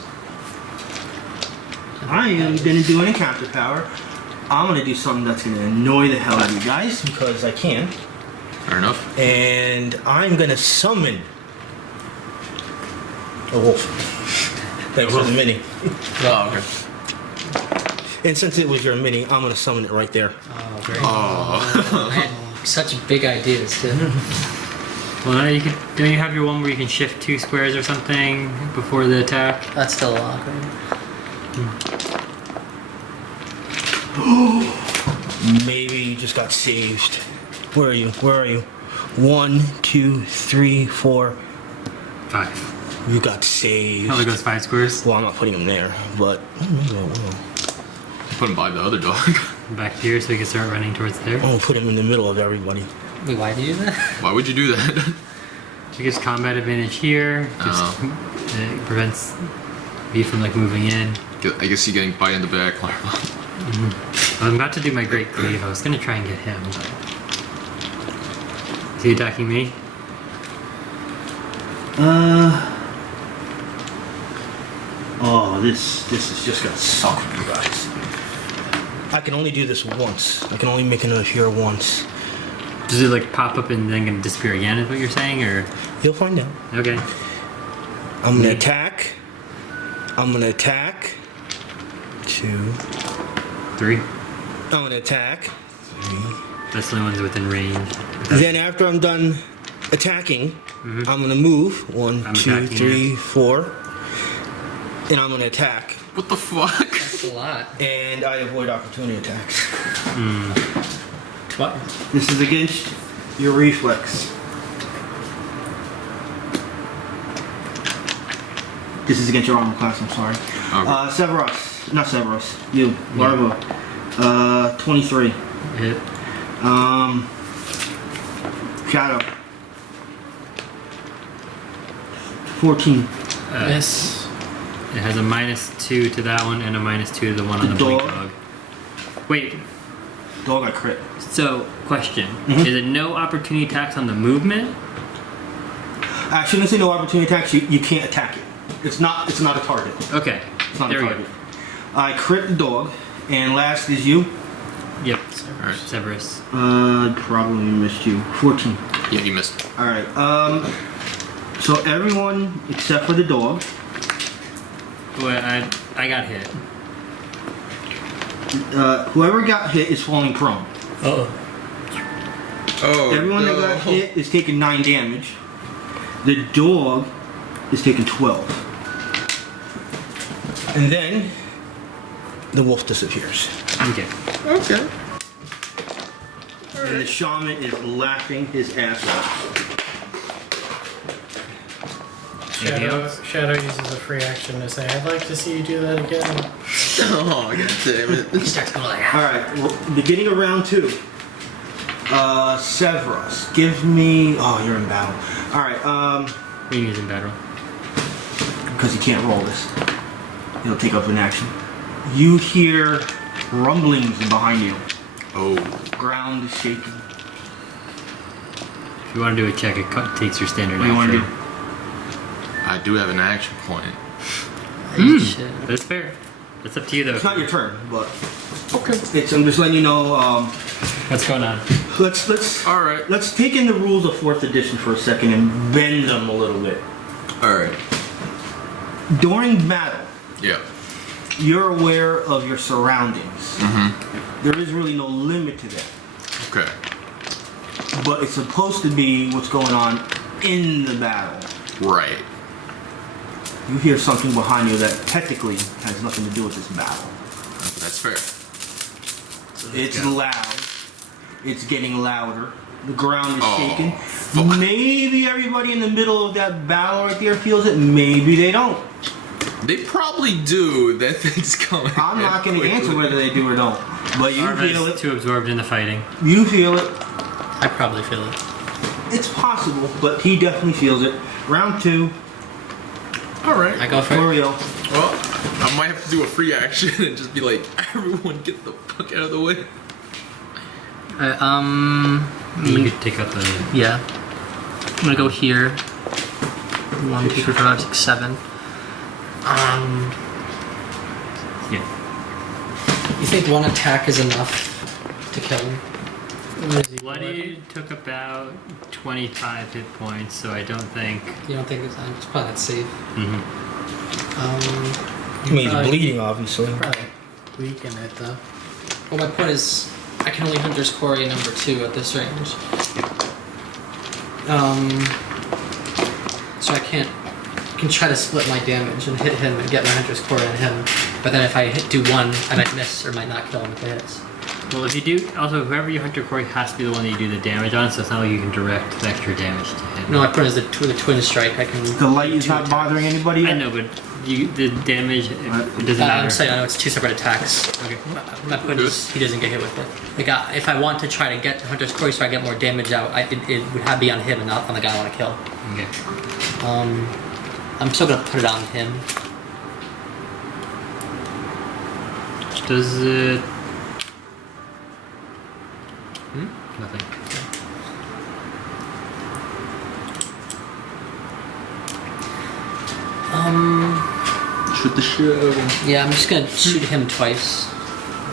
I am gonna do an encounter power. I'm gonna do something that's gonna annoy the hell out of you guys because I can. Fair enough. And I'm gonna summon a wolf. That was a mini. Oh, okay. And since it was your mini, I'm gonna summon it right there. Oh, very Oh. I had such big ideas too. Well, now don't you have your one where you can shift 2 squares or something before the attack? That's still awkward. Maybe you just got saved. Where are you? Where are you? 1, 2, 3, 4. 5. You got saved. Only goes 5 squares. Well, I'm not putting him there, but maybe I will. Put him by the other dog. Back here so he can start running towards there. I'm gonna put him in the middle of everybody. Wait, why do you do that? Why would you do that? She gets combat advantage here. Just it prevents me from like moving in. I guess you're getting bite in the back, Larva. I'm about to do my great cleave. I was gonna try and get him. Is he attacking me? Oh, this is just gonna suck for you guys. I can only do this once. I can only make another here once. Does it like pop up and then gonna disappear again? Is what you're saying, or You'll find out. okay? I'm gonna attack. I'm gonna attack. 2. 3. I'm gonna attack. 3. That's the only ones within range. Then after I'm done attacking, I'm gonna move. 1, I'm 2, attacking 3, 4. And I'm gonna attack. What the fuck? That's a lot. And I avoid opportunity attacks. Twice. This is against your reflex. This is against your armor class, I'm sorry. Okay. Sevras. Not Sevras. You. Larva. 23. Hit. Shadow. 14. Miss. It has a -2 to that one and a -2 to the one on the blink Dog. dog. Wait. Dog I crit. So, question: Is it no opportunity attacks on the movement? I shouldn't say no opportunity attacks. You can't attack it. It's not a target. Okay. It's not There a we target. I crit the dog. And last is you. go. Yep. Alright. Sevras. Probably missed you. 14. Yeah, you missed. Alright, so everyone except for the dog. Boy, I got hit. Whoever got hit is falling prone. Oh. Oh, Everyone that got hit is taking 9 damage. The dog is taking 12. And then the wolf disappears. Okay. Okay. And the shaman is laughing his ass off. Anything Shadow, else? Shadow uses a free action to say, I'd like to see you do that again. Oh, god damn it. He starts going like, Alright, beginning of round 2. Sevras, give me. Oh, you're in battle. Alright, We can use in battle. because you can't roll this. It'll take up an action. You hear rumblings behind you. Oh. Ground is shaking. If you want to do a check, it takes your standard What do you want to action. do? I do have an action point. shit. That's fair. It's up to you though. It's not your turn, but Okay. I'm just letting you know. What's going on? Let's All right. let's take in the rules of 4th edition for a second and bend them a little bit. All right. During battle, Yeah. you're aware of your surroundings. There is really no limit to that, Okay. but it's supposed to be what's going on in the battle. Right. You hear something behind you that technically has nothing to do with this battle. That's fair. It's loud. It's getting louder. The ground is shaking. fuck. Maybe everybody in the middle of that battle right there feels it. Maybe they don't. They probably do. That thing's coming. I'm not going to answer whether they do or don't. But you feel Larva's it. too absorbed in the fighting. You feel it. I probably feel it. It's possible, but he definitely feels it. Round 2, All right. I go for it. Auriel. Well, I might have to do a free action and just be like, everyone get the fuck out of the way. You could take out the. Yeah. I'm gonna go here. 1, 2, 3, 4, 5, 6, 7. Yeah. You think one attack is enough to kill him? Bloody took about 25 hit points, so I don't think. You don't think it's probably not safe? Mhm. I mean, he's Probably- bleeding, obviously. Probably weaken it though. Well, my point is, I can only Hunter's Quarry number 2 at this range. So I can try to split my damage and hit him and get my Hunter's Quarry on him. But then if I do one, I might miss or might not kill him if it hits. Well, if you do, also whoever you Hunter Quarry has to be the one that you do the damage on, so it's not like you can direct the extra damage to him. No, my point is the twin strike. I can. The light is do not attacks. bothering anybody yet? I know, but the damage it doesn't matter. I'm saying I know it's 2 separate attacks. Okay. My point is he doesn't get hit with it. Like if I want to try to get Hunter's Quarry so I get more damage out, it would have to be on him and not on the guy I want to kill. Okay. I'm still gonna put it on him. Does it? Nothing. Shoot the shit. Yeah, I'm just gonna shoot him twice.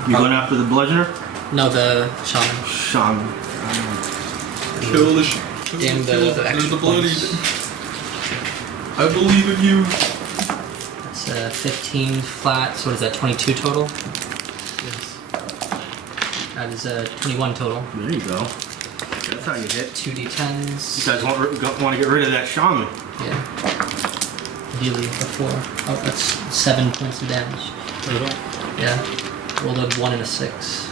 You going after the bludgeoner? No, the shaman. Shaman. Kill the shit. Damn the extra points. I believe in you. That's 15 flat. So what is that? 22 total. Yes. That is 21 total. There you go. That's how you hit. 2d10s. You guys want to get rid of that shaman. Yeah. Ideally before. Oh, that's 7 points of damage. Total. Yeah. Rolled a 1 and a 6.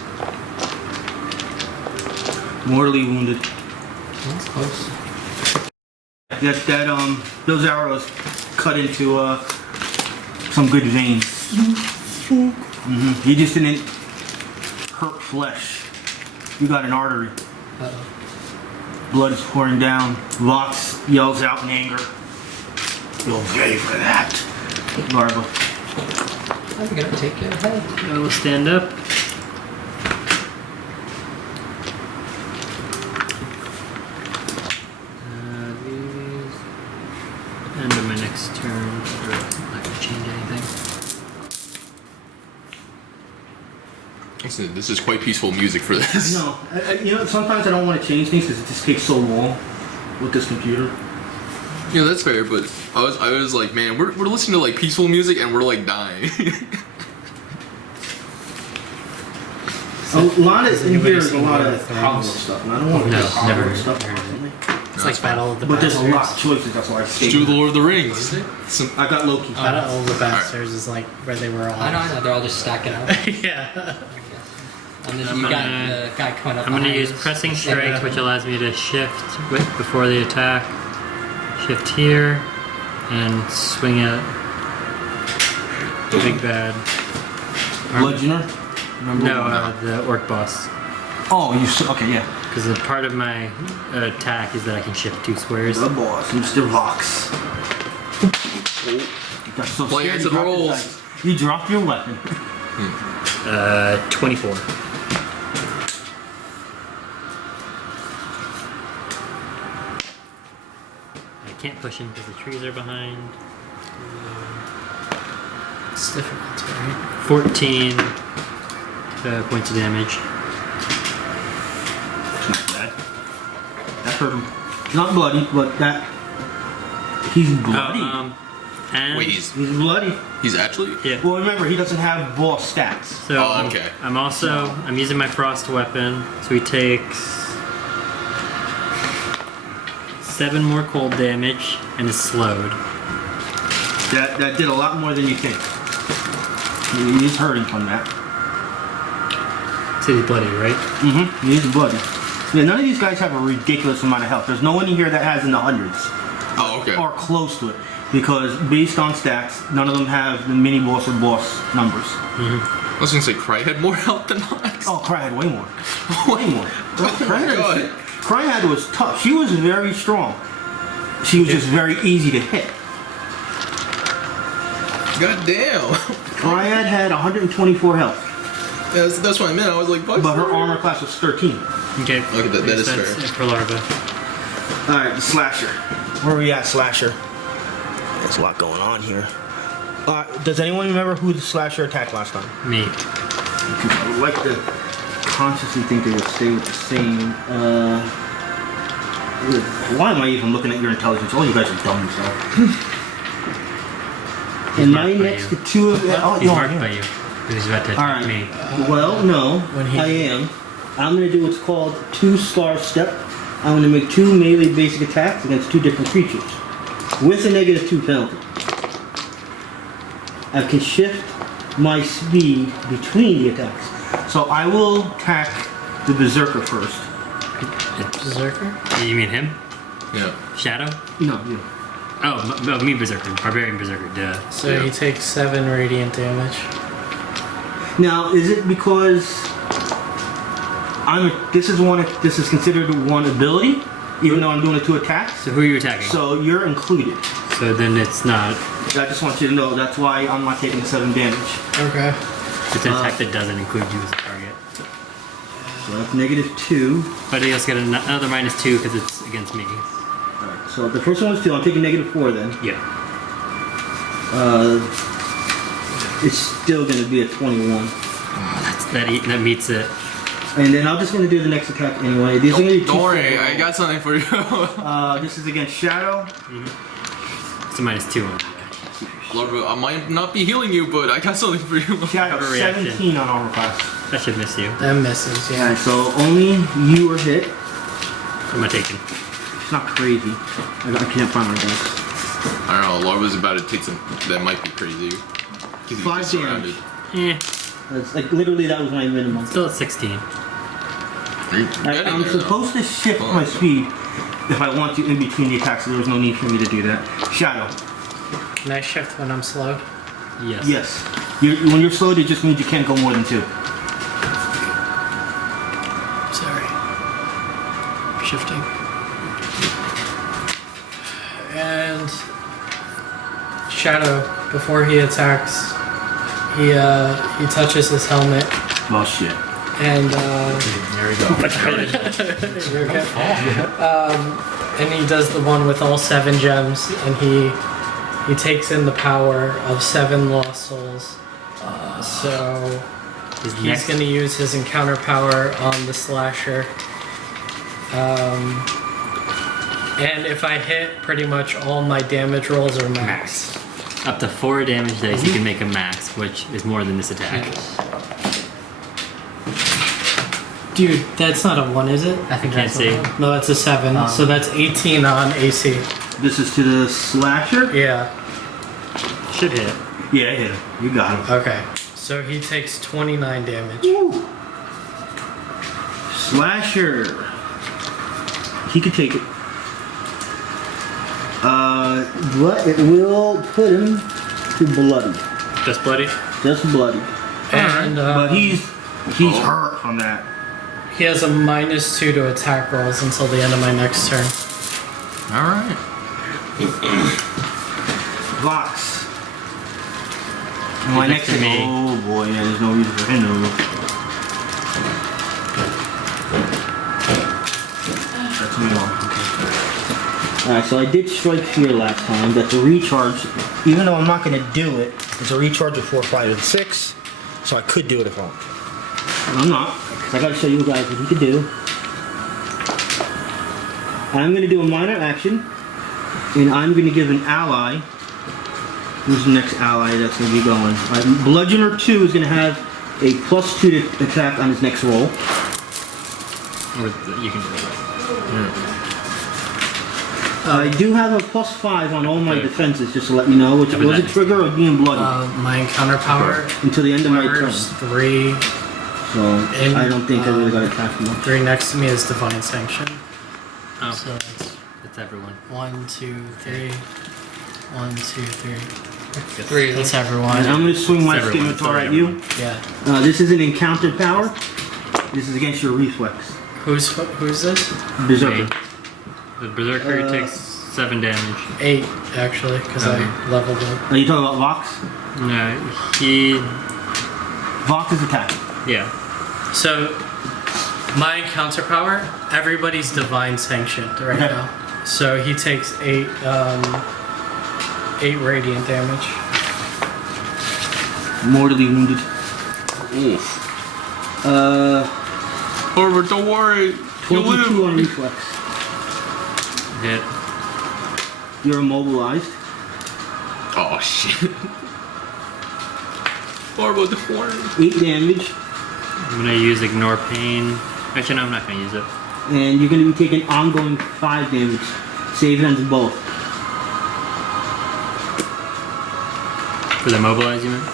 Mortally wounded. That's close. Those arrows cut into some good veins. You just didn't hurt flesh. You got an artery. Uh-oh. Blood is pouring down. Vohx yells out in anger. You'll pay for that, Larva. I'm gonna take your head. I will stand up. These. End of my next turn. I'm not gonna change anything. Listen, this is quite peaceful music for this. No, sometimes I don't want to change things because it just takes so long with this computer. Yeah, that's fair, but I was like, man, we're listening to like peaceful music and we're like dying. A lot of in anybody here is a seen lot Lord of of the Hollow Rings? stuff, and I don't want to No, do Hollow never. stuff constantly. It's like Battle of the But there's Bastards. a lot of choices. That's why I stayed. Let's do the Lord of the Rings. Some, I got Loki. Battle of the Bastards is like where they were all. I know, they're all just stacking up. Yeah. And then I'm you got gonna- the guy coming up I'm going to behind use us. Pressing Strike, which allows me to shift before the attack. Shift here and swing at the big bad. Bludgeoner. No, the orc boss. Oh, okay, yeah. Because a part of my attack is that I can shift 2 squares. The boss, Mr. Vohx. You got so Play scared as you it dropped your rolls. dice. You dropped your weapon. 24. I can't push him because the trees are behind. It's difficult, right? 14 points of damage. It's not bad. That hurt him. Not bloody, but that. He's bloody. And Wait, He's bloody. he's actually. yeah. Well, remember, he doesn't have boss stats. So Oh, okay. I'm using my frost weapon, so he takes 7 more cold damage and is slowed. That did a lot more than you think. He's hurting from that. So he's bloody, right? Mm-hmm. He's bloody. Yeah, none of these guys have a ridiculous amount of health. There's no one in here that has in the hundreds. Oh, okay. Or close to it. Because based on stats, none of them have the mini boss or boss numbers. I was gonna say Cry had more health than Ox. Oh, Cry had way more. Way more. God. Cry was tough. She was very strong. She was just very easy to hit. God damn. Cryad had 124 health, Yeah, that's what I meant. I was like, fuck. but her armor class was 13. Okay. Okay, that is That's fair. it for Larva. Alright, the Slasher. Where are we at, Slasher? There's a lot going on here. Does anyone remember who the Slasher attacked last time? Me. Because I would like to consciously think they would stay with the same. Why am I even looking at your intelligence? All you guys are dumb as hell. And marked right by next you. to two of them. Oh, He's no, marked yeah. by you. He's about to attack me. Well, no, When he- I am. I'm going to do what's called 2 star step. I'm going to make 2 melee basic attacks against 2 different creatures with a -2 penalty. I can shift my speed between the attacks. So I will attack the Berserker first. Berserker? You mean him? Yeah. Shadow? No, you. Oh, me Berserker. Barbarian Berserker, duh. So he takes 7 radiant damage. Now, is it because this is considered one ability, even though I'm doing the 2 attacks? So who are you attacking? So you're included. So then it's not. I just want you to know that's why I'm not taking 7 damage. Okay. It's an attack that doesn't include you as a target. So that's -2. But he also got another -2 because it's against me. Alright, so the first one was 2. I'm taking -4 then. Yeah. It's still going to be a 21. That meets it. And then I'm just going to do the next attack anyway. These are going to be 2 Don't worry, separate I got something for you. rolls. This is against Shadow. It's a -2 on. Larva, I might not be healing you, but I got something for you. Shadow, Overreaction. 17 on armor class. That should miss you. That misses, yeah. Alright, so only you are hit. What am I taking? It's not crazy. I can't find my dice. I don't know, Larva's about to take some. That might be crazy. 'Cause he's 5 just surrounded. Eh. That's like literally that was my minimum. Still at 16. You're getting I'm there, though. supposed to shift my speed if I want to in between the attacks, so there was no need for me to do that. Shadow. Can I shift when I'm slowed? Yes. Yes. When you're slowed, it just means you can't go more than 2. Sorry. Shifting. And Shadow, before he attacks, he touches his helmet Oh shit. and There we go. you're okay. And he does the one with all 7 gems, and he takes in the power of 7 lost souls. So he's going to use his encounter power on the Slasher. And if I hit, pretty much all my damage rolls are max. Up to 4 damage dice, you can make a max, which is more than this attack. Dude, that's not a 1, is it? I think can't see. No, that's a 7. So that's 18 on AC. This is to the Slasher? Yeah. Should hit. Yeah, I hit him. You got him. Okay. So he takes 29 damage. Woo. Slasher. He could take it. But it will put him to bloody. Just bloody? Just bloody. And But he's hurt from that. he has a -2 to attack rolls until the end of my next turn. Alright. Vohx. My Next next to me. Oh boy, yeah, there's no reason for him to move. That's me on. Okay. Alright, so I did strike fear last time. That's a recharge. Even though I'm not going to do it, it's a recharge of 4, 5, and 6. So I could do it if I want. But I'm not. Because I got to show you guys what he could do. I'm going to do a minor action. And I'm going to give an ally. Who's the next ally that's going to be going? Bludgeoner 2 is going to have a +2 to attack on his next roll. You can do it. I do have a +5 on all my defenses, just to let you know, which was a trigger of being bloody My encounter power until the end of my turn. requires 3. So I don't think I really got attacked much. 3 next to me is Divine Sanction. Oh, So it's everyone. 1, 2, 3. 1, 2, 3. 3. That's everyone. And I'm going to swing my It's everyone, scimitar it's at you. Yeah. This is an encounter power. This is against your reflex. Who's this? Berserker. Me. The Berserker takes 7 damage. 8 actually, because I leveled up. Are you talking about Vox? No, he. Vox is attack. Yeah. So my encounter power, everybody's divine sanctioned right Okay. now. So he takes 8 radiant damage. Mortally wounded. Oof. Uh, Don't worry. You'll 22 live. on reflex. Hit. You're immobilized. Oh shit. Barbo, don't worry. 8 damage. I'm gonna use Ignore Pain. Actually, no, I'm not gonna use it. And you're going to be taking ongoing 5 damage. Save ends both. For the mobilize, you meant?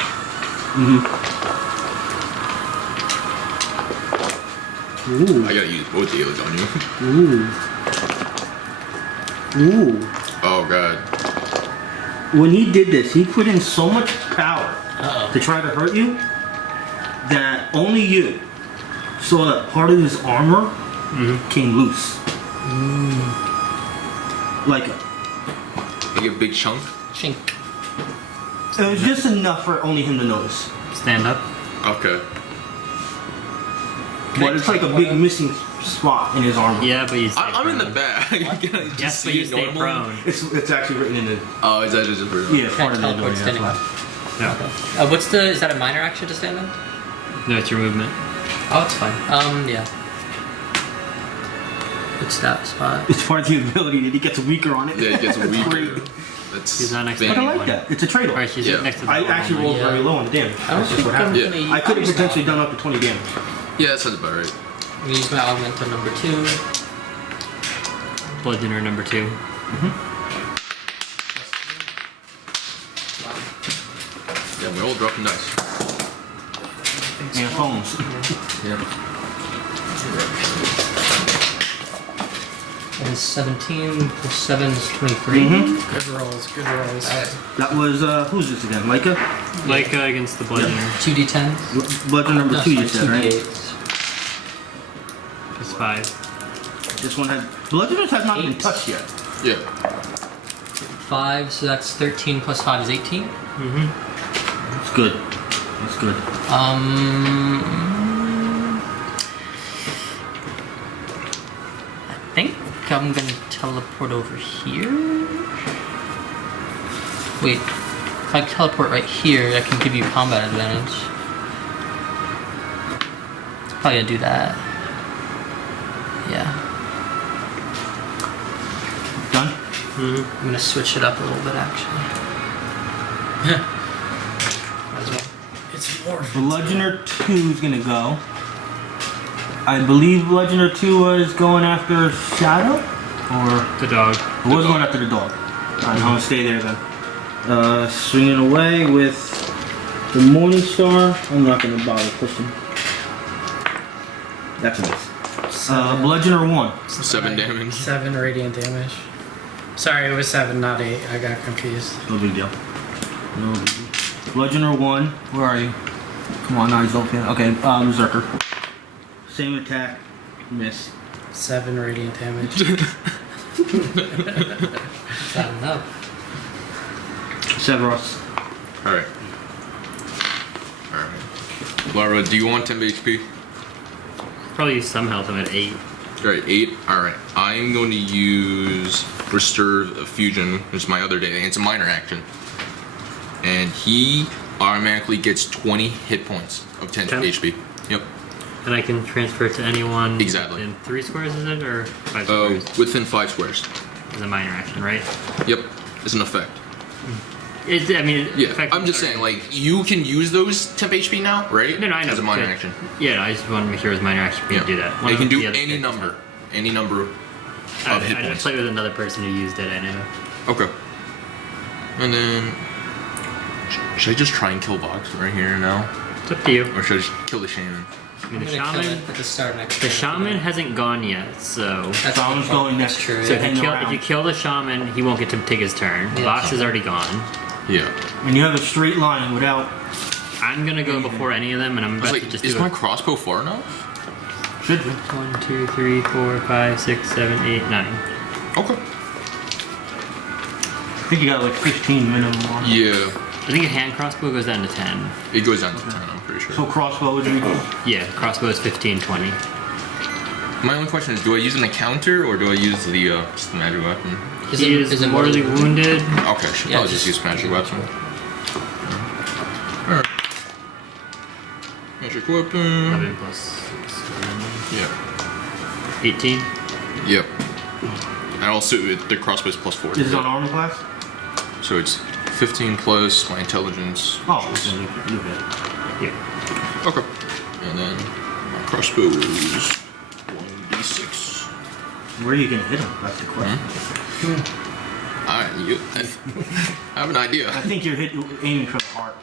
Ooh. I gotta use both healers on you. Ooh. Ooh. Oh god. When he did this, he put in so much power to try to hurt you that only you saw that part of his armor came loose. Like You get a big chunk. Chink. it was just enough for only him to notice. Stand up. Okay. But it's like a big missing spot in his armor. Yeah, but you stay I'm in the prone. back. Can I just Yes, but see you it stay normally? prone. It's actually written in the Oh, is that just for part of the Teleport ability, that's standing why. up. No. What's the? Is that a minor action to stand up? No, it's your movement. Oh, it's fine. Yeah. It's that spot. It's part of the ability that he gets weaker on it. Yeah, it gets It's weaker. great. That's He's not next to But I anyone. like that. It's a trade-off. Alright, she's Yeah. next to the I door actually only. rolled very low on the damage. I don't That's just think what I'm happened. Yeah. gonna I could have use potentially that. done up to 20 damage. Yeah, that sounds about right. I'm gonna use my augmentor number 2. Bludgeoner number 2. Yeah, we're all dropping dice. And phones. Yeah. That is 17 plus 7 is 23. Good rolls, good rolls. That was, who's this again? Lyca? Lyca against the Bludgeoner. 2d10. Bludgeon number No, 2 you sorry, said, right? 2d8s. Plus 5. This one had... Bludgeoners have not been 8. touched yet. Yeah. 5, so that's 13 plus 5 is 18. It's good. It's good. I think I'm gonna teleport over here. Wait, if I teleport right here, I can give you combat advantage. Probably gonna do that. Yeah. Done? I'm gonna switch it up a little bit actually. Might as well. It's more. Bludgeoner 2 is gonna go. I believe Bludgeoner 2 was going after Shadow? Or... The dog. It was going after the dog. Alright, I'm gonna stay there then. Swinging away with the Morning Star. I'm not gonna bother pushing. That's a miss. Bludgeoner 1. 7 damage. 7 radiant damage. Sorry, it was 7, not 8. I got confused. No big deal. No big deal. Bludgeoner 1. Where are you? Come on, now he's open. Okay, Berserker. Same attack. Miss. 7 radiant damage. Is that enough? Sevras. Alright. Alright. Larva, do you want 10 HP? Probably use some health. I'm at 8. Alright, 8. Alright. I'm going to use Restore a Fusion, which is my other day, and it's a minor action. And he automatically gets 20 hit points of 10 10? HP. Yep. And I can transfer it to anyone. Exactly. In 3 squares, is it, or 5 squares? Within 5 squares. It's a minor action, right? Yep. It's an effect. I mean, Yeah. effectively I'm just saying, like, you can use those temp HP now, right? No, I know. As a minor but- action. Yeah, no, I just want to make sure it was minor action. You can do that. One They of can the do other any characters number. Any number of hit I points. played with another person who used it, I know. Okay. And then... Should I just try and kill Vohx right here now? It's up to you. Or should I just kill the Shaman? I mean, I'm the gonna kill shaman. it at the start next The turn. shaman hasn't gone yet, so. That's Shaman's a good point. going That's next. true. So yeah. if you kill the shaman, he won't get to take his turn. Yeah. Vohx is already gone. Yeah. And you have a straight line without. I'm gonna go before any of them, and I'm I was about to like, just is do my it. crossbow far enough? Should be. 1, 2, 3, 4, 5, 6, 7, 8, 9. Okay. I think you got like 15 minimum on it. Yeah. I think a hand crossbow goes down to 10. It goes down to 10, I'm pretty sure. So crossbow would be. Yeah, crossbow is 15, 20. My only question is, do I use an encounter or do I use the just the magic weapon? He is mortally wounded. Okay, should Yeah, probably just use magic weapon. Alright. Magic weapon. 11 plus 6, 7, Yeah. 18. Yep. And also the crossbow is plus 4. This is on armor class? So it's 15 plus my intelligence. Oh, then you hit. Yeah. Okay. And then my crossbow is 1d6. Where are you gonna hit him? That's the question. I have an idea. I think you're aiming for the heart.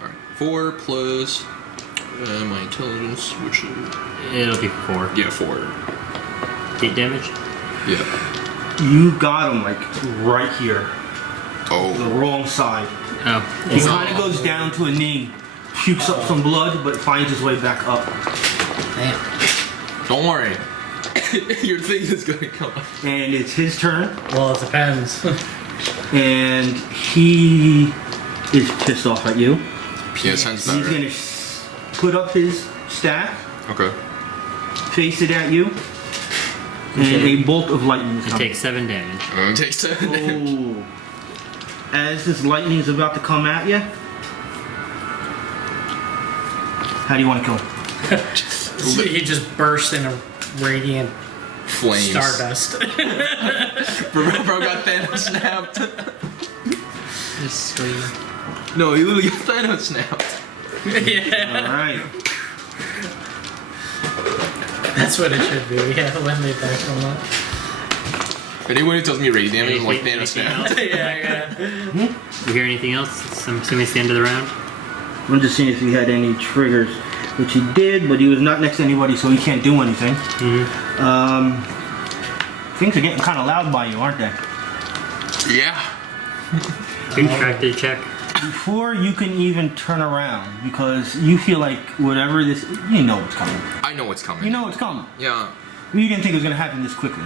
Alright. 4 plus my intelligence, which is... It'll be 4. Yeah, 4. 8 damage. Yeah. You got him like right here, the Oh. wrong side. Oh. He kind of goes down to a knee, pukes up some blood, but finds his way back up. Damn. Don't worry. Your thing is gonna come up. And it's his turn, Well, it depends. and he is pissed off at you. Yeah, sounds He's better. gonna put up his staff, Okay. face it at you, and a bolt of lightning is It coming. takes 7 damage. Take 7 damage. Oh. As this lightning is about to come at you, how do you want to kill him? He just bursts in a radiant Flames. stardust. Bro got Thanos snapped. Just scream. No, he literally got Thanos snapped. Yeah, All right. that's what it should be. Yeah, when they back from that. Anyone who tells me raise damage is like Anything- Thanos anything snapped. Yeah. You hear anything else? I'm assuming it's the end of the round. I'm just seeing if he had any triggers, which he did, but he was not next to anybody, so he can't do anything. Things are getting kind of loud by you, aren't they? Yeah. Contracted check. Before you can even turn around, because you feel like whatever this, you know what's coming. I know what's coming. You know what's coming. Yeah. You didn't think it was gonna happen this quickly.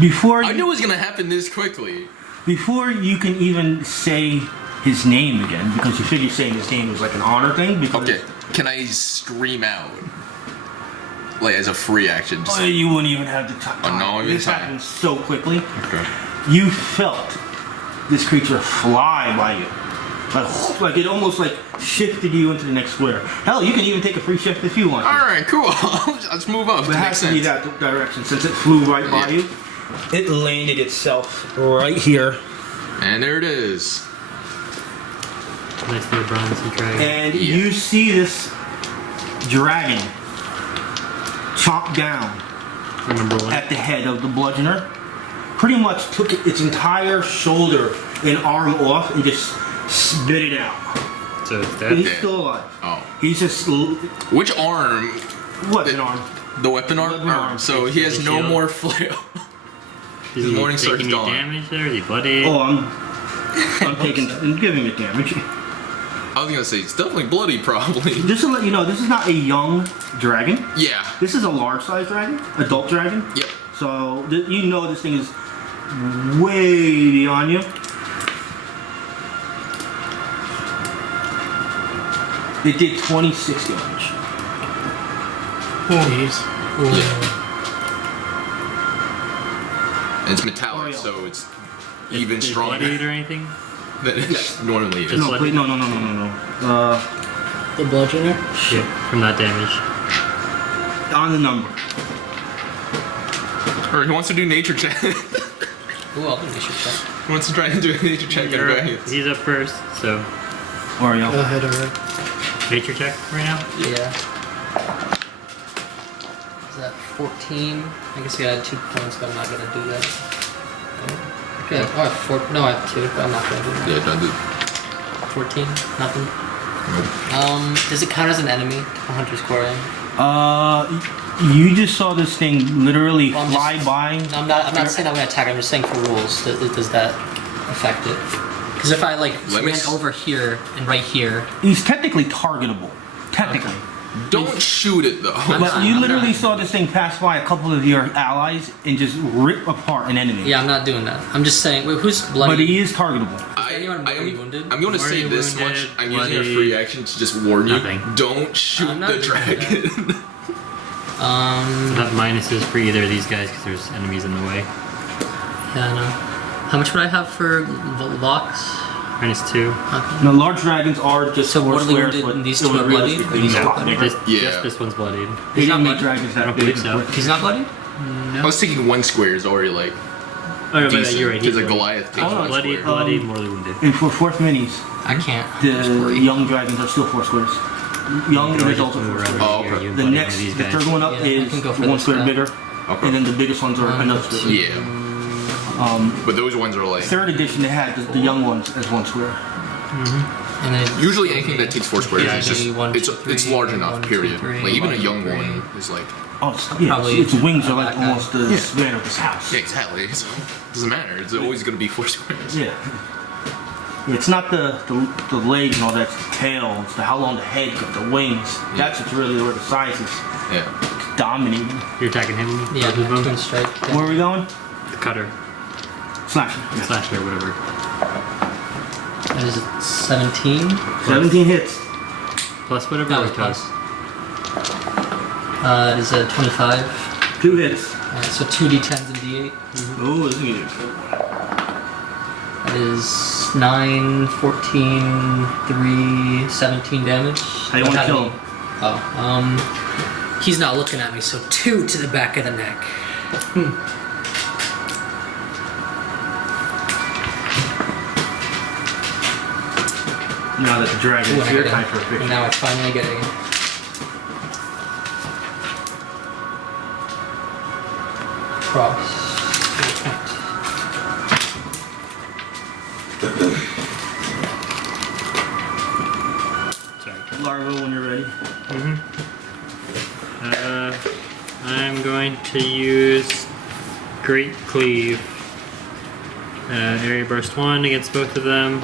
Before I you, knew it was gonna happen this quickly. before you can even say his name again, because you figure saying his name is like an honor thing. Because Okay. Can I scream out? Like as a free action? Just- you wouldn't even have the time. Oh, no, even this time. happened so quickly. Okay. You felt this creature fly by you. Like it almost like shifted you into the next square. Hell, you can even take a free shift if you want. to. Alright, cool. Let's move up. But it has to be that direction since it flew right by Yeah. you. It landed itself right here. And there it is. Nice little bronzy dragon. And Yeah. you see this dragon chomp down Remember one? at the head of the bludgeoner. Pretty much took its entire shoulder and arm off and just spit it out. So it's But dead. he's still alive. Oh. He's just Which arm? weapon arm. The weapon arm? Weapon arm. So he has no Shield. more flail. Is His he morning star's taking any gone. damage there? Is he bloody? Oh, I'm taking and giving it damage. I was gonna say, it's definitely bloody, probably. Just to let you know, this is not a young dragon. Yeah. This is a large-sized dragon, adult dragon. Yep. So you know this thing is way beyond you. It did 26 damage. Jeez. Yeah. And it's metallic, Auriel. so it's even Is stronger bloodied or anything? than it normally is. Just No, let wait, it- no. The bludgeoner. Yeah, from that damage. On the number. Or he wants to do nature check. he Ooh, I'll do nature check. wants to try and do a nature check on Variance. He's up first, so Auriel. Go ahead, Auriel. nature check right now. Yeah. Is that 14? I guess I got 2 points, but I'm not gonna do that. Okay. Oh, I have 4. No, I have 2, but I'm not gonna do that. Yeah, done it. 14. Nothing. Nope. Does it count as an enemy? A hunter's quarry. You just saw this thing literally Well, I'm fly just- by. No, I'm not saying I'm gonna attack. I'm just saying for rules. Does that affect it? Because if I like Let me ran s- over here and right here, He's technically targetable. Technically. Don't shoot it though. I'm But not- you I'm literally not. saw this thing pass by a couple of your allies and just rip apart an enemy. yeah, I'm not doing that. I'm just saying. Wait, who's But bloody? he is targetable. anyone mortally wounded? I'm going to say Mortally this wounded, much. I'm using a bloody- free action to just warn you. Nothing. Don't shoot I'm not the doing dragon. Not minuses for either of these guys because there's enemies in the way. Yeah, I know. How much would I have for Vohx? -2. Okay. Now, large dragons are just So 4 mortally squares, wounded but and these it two was are bloody? realistically These a are lot bloody? bigger. Yeah. Just this one's bloodied. They He's didn't not make dragons I that don't big. believe so. but- He's not bloody? I was thinking 1 square is already like Oh, no, but decent. you're right. Because he's a bloodied. Goliath takes Oh, 1 Bloodied, square. bloodied, mortally wounded. And for 4th minis, I can't. the young dragons are still 4 squares. Young and Or adult just are move 4 around squares. Oh, here, okay. you The bloody next, one of these the guys. third one up Yeah, I is can go for 1 this square guy. bigger, Okay. and then the biggest ones are another square. Yeah. But those ones are like 3rd edition, they had the young ones as 1 square. And then usually anything that takes 4 squares Yeah, is just one, it's two, it's three, large enough. 1, 2, Period. 3, Like even a 1, young 2, 3. one is like Oh, yeah, Probably its wings are like that guy. almost the Yeah. span of this house. yeah exactly. So it doesn't matter. It's always going to be 4 squares. Yeah. It's not the legs and all that, it's the tail, it's how long the head got, the wings. That's what's really where the size is Yeah. dominating. You're attacking him? Yeah, both of them? twin strike. Yeah. Where are we going? The cutter. Slashing. Slasher, whatever. That is 17. 17 hits. Plus whatever. That or was plus. plus. That is a 25. 2 hits. Alright, so 2d10s and d8. Oh, this is gonna be a good one. That is 9, 14, 3, 17 damage. How you want to kill him? Oh, he's not looking at me, so 2 to the back of the neck. Now that the dragon Ooh, is and I your get time it. for a And picture. now I finally get it. Cross. Sorry. Larva, when you're ready. I'm going to use Great Cleave. Area Burst 1 against both of them.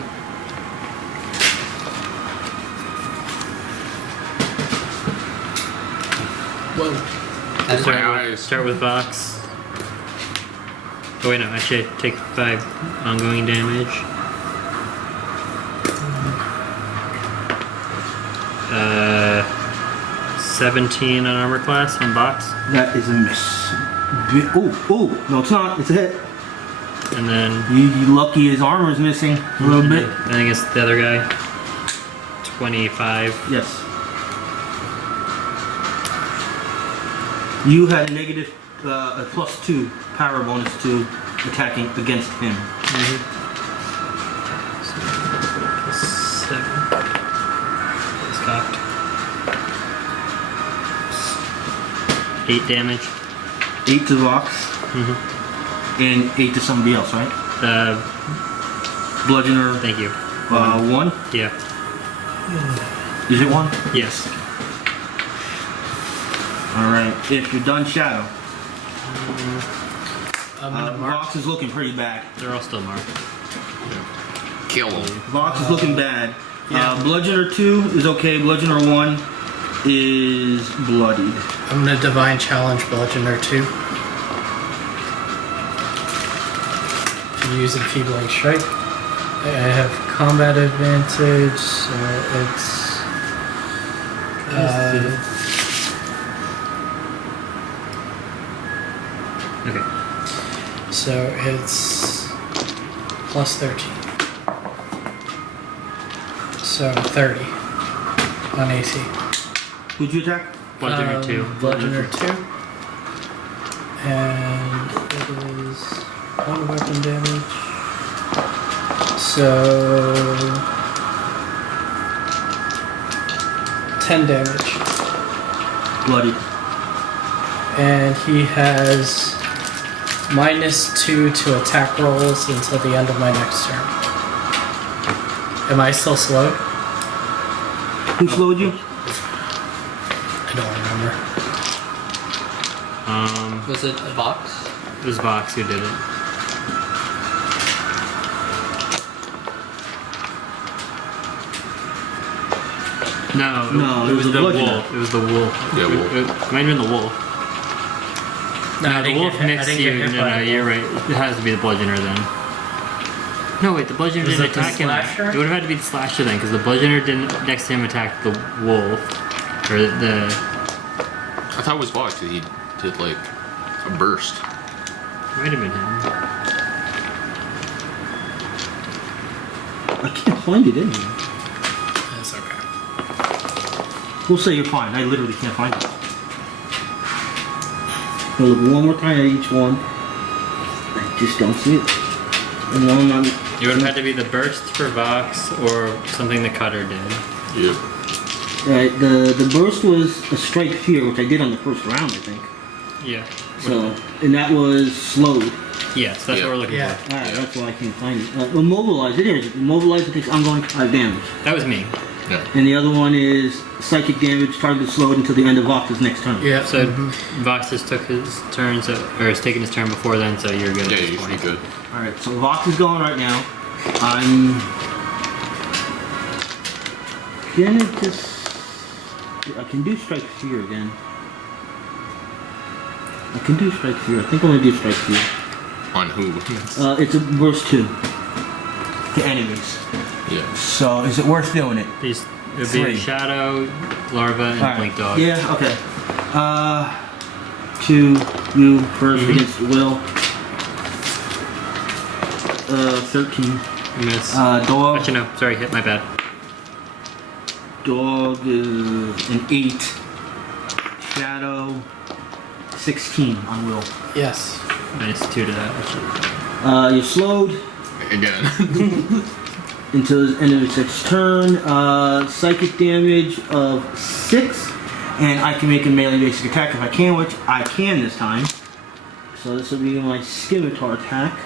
Whoa. That is Start with Vohx. Oh wait, no, actually I take 5 ongoing damage. 17 on armor class on box. That is a miss. Oh, no, it's not. It's a hit. And then You lucky his armor is missing a little bit. I think it's the other guy. 25. Yes. You had a negative, a +2 power bonus to attacking against him. Plus 7. It's cocked. 8 damage. 8 to Vox. And 8 to somebody else, right? Bludgeoner. Thank you. 1. Yeah. Is it 1? Yes. Alright. If you're done, Shadow. I'm gonna mark. Vox is looking pretty bad. They're all still marked. Kill him. Vox is looking bad. Bludgeoner 2 is okay. Bludgeoner 1 is bloodied. I'm gonna divine challenge bludgeoner 2. To use enfeebling strike. I have combat advantage, so it's. Okay. So it's plus 13. So 30 on AC. Who'd you attack? Bludgeoner 2. Bludgeoner 2. And it is 1 weapon damage. So 10 damage. Bloody. And he has -2 to attack rolls until the end of my next turn. Am I still slowed? Who slowed you? I don't remember. Was it a box? It was Vohx who did it. No, it was the the bludgeoner. wolf. It was the wolf. Yeah, wolf. It might have been the wolf. No, I The didn't wolf get hit- I next didn't to you. get hit No, by no, the you're wolf. right. It has to be the bludgeoner then. No, wait, the bludgeoner Was didn't it the attack him. slasher? It would have had to be the slasher then, because the bludgeoner didn't next to him attack the wolf. Or the. I thought it was Vohx that he did like a burst. Might have been him. I can't find it anywhere. That's okay. We'll say you're fine. I literally can't find it. I'll look one more time at each one. I just don't see it. And no, I'm It would have had to be the burst for Vohx or something the cutter did. Yep. Right, the burst was a strike fear, which I did on the first round, I think. Yeah. So, and that was slowed. Yes, that's Yeah. what we're looking Yeah. for. Alright, that's why I can't find it. Immobilize, it is. Immobilize, it takes ongoing 5 damage. That was me. Yeah. And the other one is psychic damage, target slowed until the end of Vox's next turn. Yeah. So Vohx just took his turn, or has taken his turn before then, so you're good Yeah, at you this should be point. good. Alright, so Vox is going right now. I'm gonna just... I can do strike fear again. I can do strike fear. I think I'm gonna do strike fear. On who? It's a burst 2 to enemies. Yeah. So is it worth doing it? These it would be 3. Shadow, Larva, and Alright. Blink Dog. Yeah, okay. 2, you first against Will. 13. Miss. Dog. Actually, no. Sorry, hit my bad. Dog is an 8. Shadow 16 on Will. Yes. Minus 2 to that, actually. You're slowed Again. until the end of its next turn. Psychic damage of 6. And I can make a melee basic attack if I can, which I can this time. So this will be my scimitar attack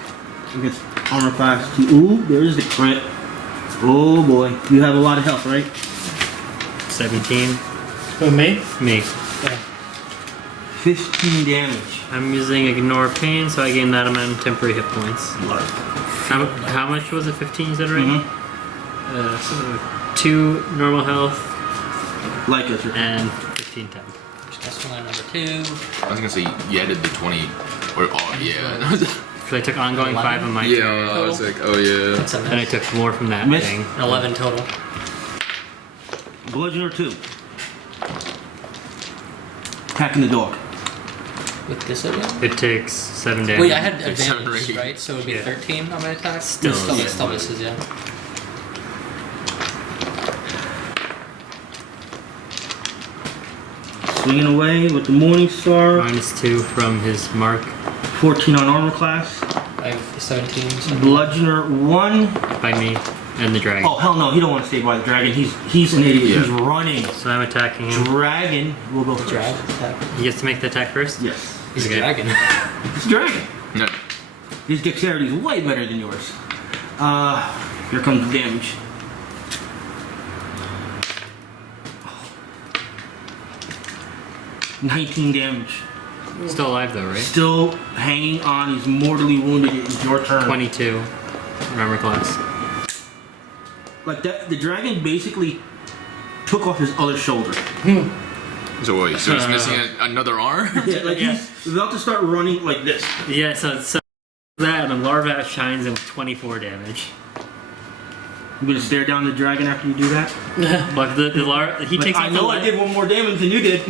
against armor class 2. Ooh, there's the crit. Oh boy. You have a lot of health, right? 17. Who, me? Me. Yeah. 15 damage. I'm using Ignore Pain, so I gain that amount of temporary hit points. How much was it? 15, you said, right? So 2 normal health Like us. and 15 temp. That's one number 2. I was gonna say you added the 20. Or oh yeah. Because I took ongoing 5 on my yeah. turn. I was like, oh yeah. That's a Then I miss. took more from that Miss. thing. 11 total. Bludgeoner 2. Attacking the dog. With disadvantage? It takes 7 damage. Wait, I had Like 7 advantage, or 8. right? So it would be Yeah. 13 on my attack? Still still misses. misses, yeah. Swinging away with the Morning Star. Minus 2 from his mark 14 on armor class. I have 17. So Bludgeoner 1. by me and the dragon. Oh hell no, he don't want to stay by the dragon. He's an idiot. Yeah. He's running. So I'm attacking him. Dragon will go first. drag attack. He gets to make the attack first? Yes. He's Okay. a dragon. It's dragon. No. His dexterity is way better than yours. Here comes the damage. Oh. 19 damage. Still alive though, right? Still hanging on. He's mortally wounded. It is your turn. 22. Armor class. Like that, the dragon basically took off his other shoulder. So wait, so he's missing another arm? Yeah, like he's about to start running like this. Yeah, so that and the larva shines him with 24 damage. You gonna stare down the dragon after you do that? But the Larva, he Like, takes I off know the I leg. did one more damage than you did.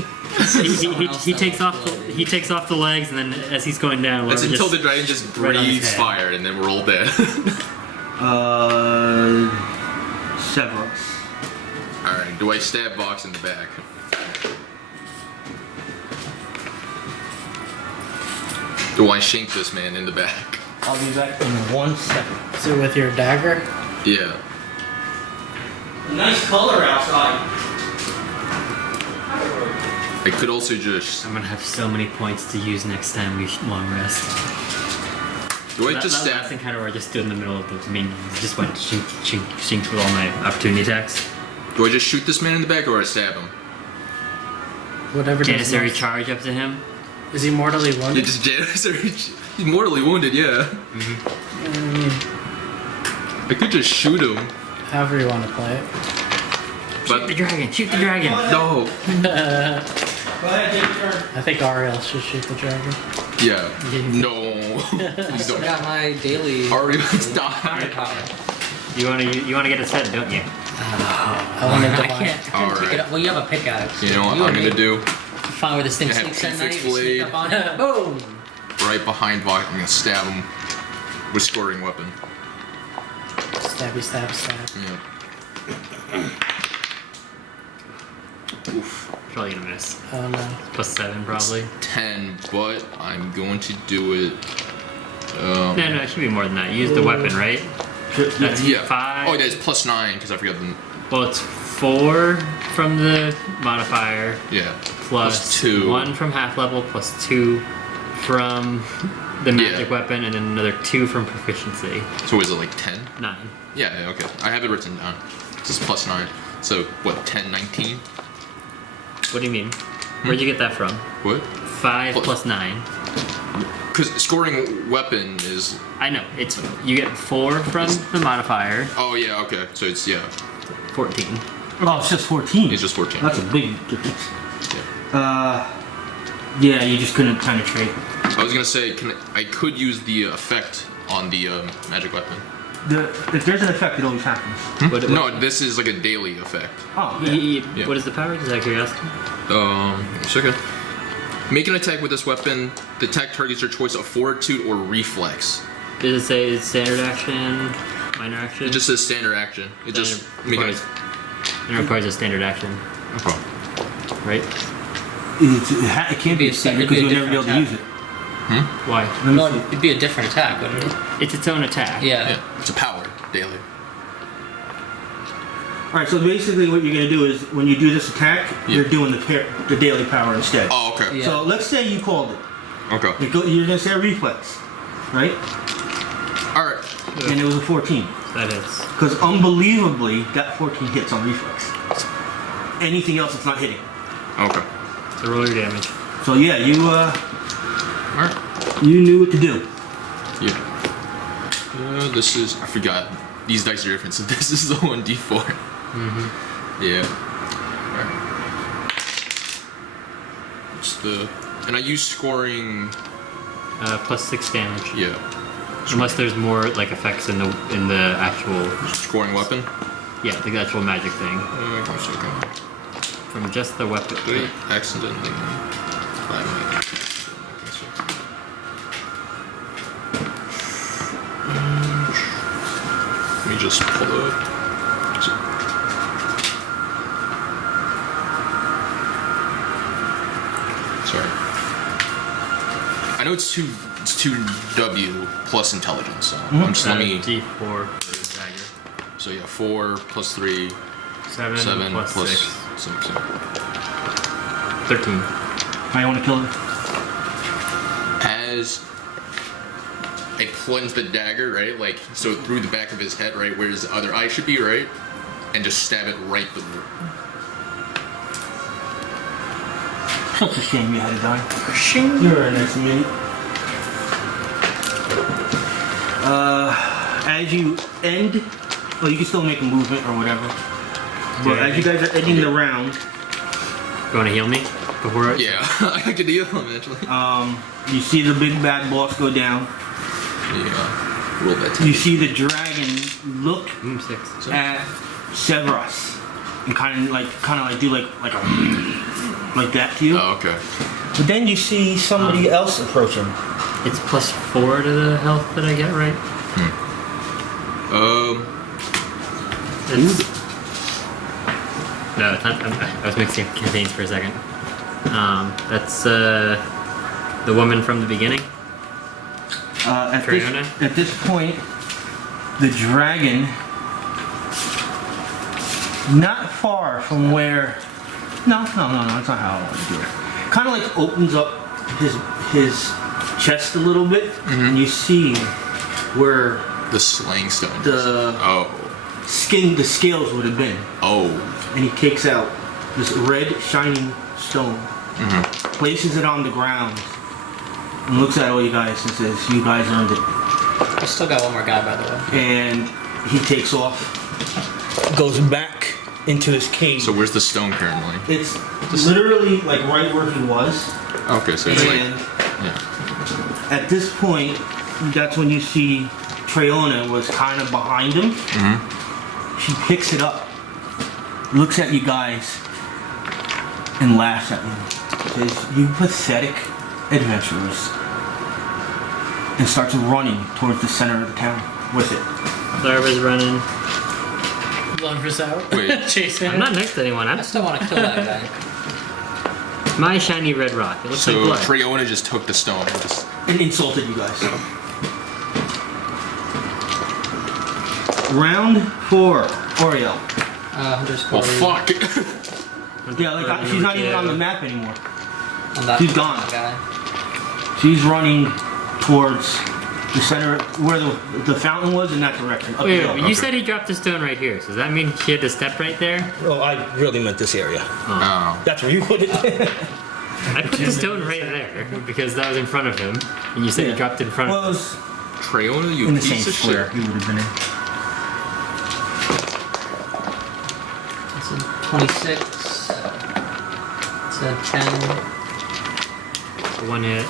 He takes off he takes off the legs, and then as he's going down, That's Larva until the just, dragon just right on his breathes head. fire, and then we're all dead. Sevras. Alright, do I stab Vohx in the back? Do I shank this man in the back? I'll be back in 1 second. Is it with your dagger? Yeah. Nice color outside. I could also just... I'm gonna have so many points to use next time we long rest. Do I that, just that stab... last encounter where I just stood in the middle of the minions, just went shink, shink, shink with all my opportunity attacks. Do I just shoot this man in the back, or I stab him? Whatever. does Janissary most- charge up to him. Is he mortally Yeah, wounded? just Janissary... He's mortally wounded, yeah. I could just shoot him. However you want to play it. Shoot the dragon! Shoot the dragon! No. Go ahead, take your turn. I think Auriel should shoot the dragon. Yeah. No. Please Still don't. got my daily. Auriel, die. Power. You wanna get his head, don't you? I want to I divide. can't pick Alright. it up. Well, you have a pickaxe. You know what You I'm and gonna me do? Find where this thing I have sleeps at night. Prefix You sneak blade. up on it. Boom. Right behind Vohx, I'm gonna stab him with scoring weapon. Stabby, stab, stab. Yeah. Oof. Probably gonna miss. Oh no. +7 probably. 10, but I'm going to do it. No, it should be more than that. Use the weapon, right? That's Yeah. 5. Oh, that's +9 because I forgot the. Well, it's 4 from the modifier, Yeah. plus 2. 1 from half level, plus 2 from the magic Yeah. weapon, and then another 2 from proficiency. So is it like 10? 9. Yeah, okay. I have it written down. This is +9. So what, 10, 19? What do you mean? Where'd you get that from? What? 5 Plus- plus 9. Because scoring weapon is. I know. It's you get 4 from the modifier, Oh, yeah, okay. So it's, yeah. 14. Oh, it's just 14. It's just 14. That's a big difference. Yeah. Yeah, you just couldn't penetrate. I was gonna say, I could use the effect on the magic weapon. If there's an effect, it always happens. What- No, this is like a daily effect. Oh, yeah. Yeah. What is the power? Just out of curiosity. A second. Make an attack with this weapon. The attack targets your choice of fortitude or reflex. Does it say it's standard action, minor action? It just says standard action. It just make requires, it requires a standard action, Okay. right? It can't be a standard because you'll never be able to use it. Why? Let me No, see. it'd be a different attack, wouldn't it? It's its own attack. Yeah. Yeah, it's a power daily. Alright, so basically what you're going to do is when you do this attack, Yeah. you're doing the daily power instead. Oh, okay. Yeah. So let's say you called it. Okay. You're going to say a reflex, right? All right. And it was a 14. That is. Because unbelievably, that 14 hits on reflex. Anything else, it's not hitting. Okay. So roll your damage. So yeah, All right. you knew what to do. Yeah. This is, I forgot. These dice are different, so this is the 1d4. Mm-hmm. Yeah. Alright. What's the. And I use scoring. +6 damage. Yeah. Unless there's more like effects in the actual Scoring weapon. the actual magic thing. 1 second. From just the weapon. Wait, accidentally. Let me just pull it. Sorry. I know it's 2W plus intelligence, so I'm just let me. D4 for the dagger. So yeah, 4 plus 3, 7, 7 plus plus 6. 6. 13. I want to kill her. As I plunge the dagger, right, like so through the back of his head, right, where his other eye should be, right, and just stab it right through. Such a shame you had to die. You're a nice man. As you end, well, you can still make a movement or whatever. But as you guys are ending the round, You want to heal me before? Yeah, I could deal eventually. you see the big bad boss go down. Yeah. Roll that You 10. see the dragon look 6. at Sevras and kind of like do like a like that to you. Oh, okay. But then you see somebody else approaching. It's +4 to the health that I get, right? It's, no, it's not. I was mixing up campaigns for a second. That's the woman from the beginning. Treona? At this point, the dragon, not far from where. No, that's not how I want to do it. Kind of like opens up his chest a little bit, and you see where The slaying stone. the scales would have been. Oh. And he takes out this red shining stone, places it on the ground, and looks at all you guys and says, "You guys earned it." I still got one more guy, by the way. And he takes off, goes back into his cave. So where's the stone currently? It's literally like right where he was. Okay, so it's like, And yeah. at this point, that's when you see Treona was kind of behind him. She picks it up, looks at you guys, and laughs at you. Says, "You pathetic adventurers," and starts running towards the center of the town with it. Larva's running. Larva's out. Wait. Chasing. I'm not next to anyone. I I'm still want to kill that guy. my shiny red rock. It looks So like blood. Treona just took the stone. And insulted you guys. Round 4, Auriel. Hunter's Well, Quarry. fuck. Yeah, like she's not even on the map anymore. On that She's gone. guy. She's running towards the center where the fountain was in that direction. Up the Wait, hill. you said he dropped the stone right here. So does that mean she had to step right there? Oh, I really meant this area. Oh. That's where you put it. I put the stone right there because that was in front of him, and you said Yeah. he dropped it in front Well, it of him. was Treona, you in the same piece of square shit. you would have been in. It's a 26. It's a 10. One hit,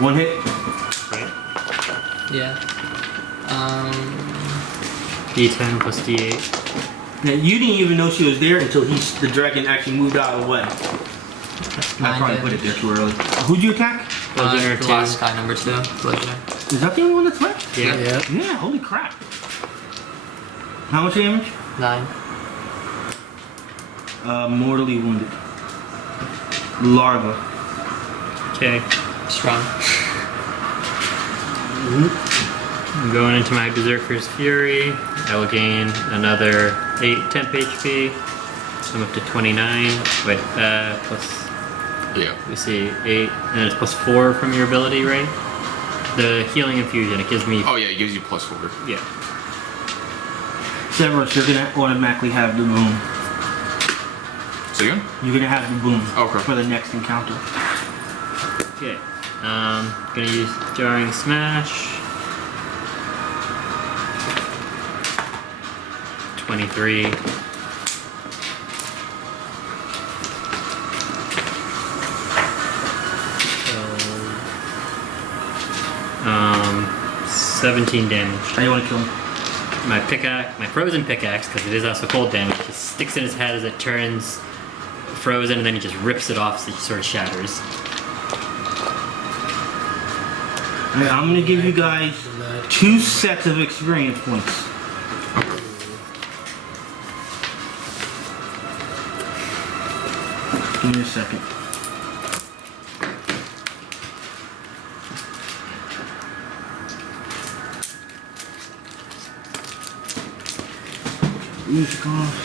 One hit. right? Yeah. D10 plus D8. Now, you didn't even know she was there until the dragon actually moved out of the way. I Nine probably put it damage. there too early. Who'd you attack? Bludgeoner The 2. last guy, number 2. Bludgeoner. Is that the only one that's left? Yeah. Yeah, holy crap. How much damage? 9. Mortally wounded. Larva. Okay. Strong. I'm going into my Berserker's Fury. I will gain another temp HP. So I'm up to 29. Wait, plus, Yeah. let me see, 8. And it's plus 4 from your ability, right? The healing infusion, it gives me. Oh, yeah, it gives you +4. Yeah. Sevras, you're gonna automatically have the boom. So again? You're gonna have the boom Okay. for the next encounter. Okay. Gonna use Jarring Smash. 23. So, 17 damage. How you want to kill him? My pickaxe, my frozen pickaxe, because it is also cold damage, just sticks in his head as it turns frozen, and then he just rips it off so he sort of shatters. Alright, I'm gonna give you guys 2 sets of experience points. Give me a second. Music off.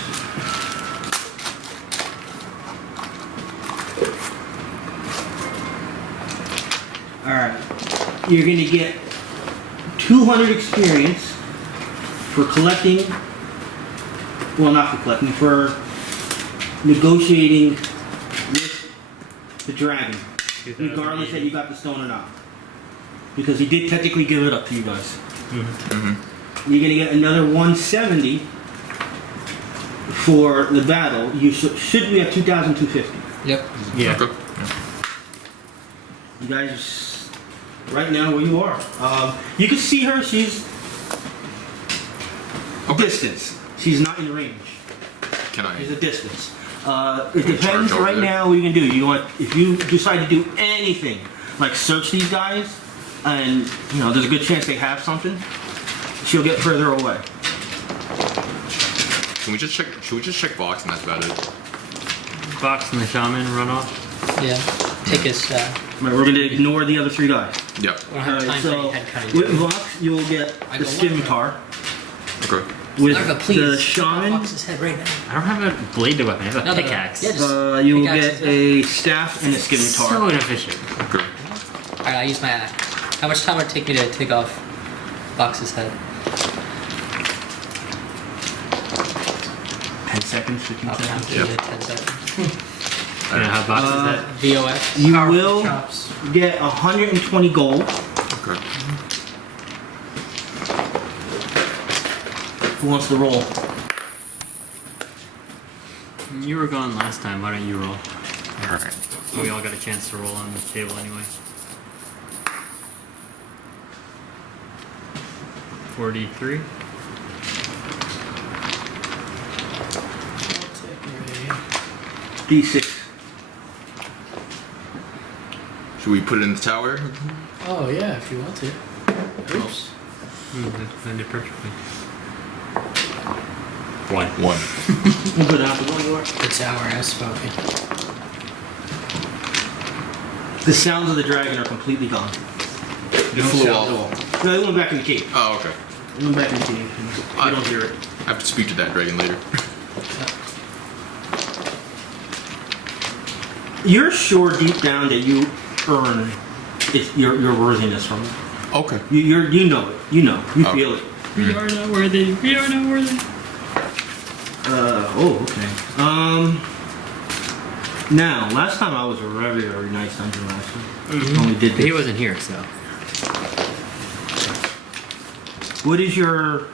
Alright. You're gonna get 200 experience for collecting, well, not for collecting, for negotiating with the dragon, regardless that you got the stone or not. Because he did technically give it up to you guys. You're gonna get another 170 for the battle. You should be at 2,250. Yep. Yeah. Okay. You guys right now where you are. You can see her. She's distance. She's not in range. Can I? She's a distance. It depends. Charge over Right there? now, what you can do. You want if you decide to do anything, like search these guys, and there's a good chance they have something. She'll get further away. Can we just check? Should we just check Vohx and that's about it? Vohx and the shaman run off. Yeah. Take his. Right, we're gonna ignore the other 3 guys. Yep. We don't have Alright, time for so any head cutting. with Vohx, you'll get I the go scimitar. Okay. With Larva, please. the cut shaman, Vox's head right now. I don't have a blade weapon. I have a No. pickaxe. Yeah, just you will pickaxe get is a staff and a scimitar. So inefficient. Okay. Alright, I use my axe. How much time would it take me to take off Vox's head? 10 seconds, 15 I'll count seconds. to Yep. 10 seconds. I don't know how Vohx is that. VOX. You Powerful will chops. get 120 gold. Okay. Who wants to roll? You were gone last time. Why don't you roll? All right. We all got a chance to roll on the table anyway. 43. D6. Should we put it in the tower? Oh yeah, if you want to. Oops. That landed perfectly. 1. 1. We'll go down to 1 you are. The tower has spoken. The sounds of the dragon are completely gone. It No flew sound off. at all. No, they went back in the cave. Oh, okay. They went back in the cave. You don't hear it. I have to speak to that dragon later. You're sure deep down that you earn your worthiness from it. Okay. You know it. You know. You Oh. feel it. We are not worthy. We are not worthy. Okay. Now, last time I was a very nice dungeon master. Only did He this. wasn't here, so. What is your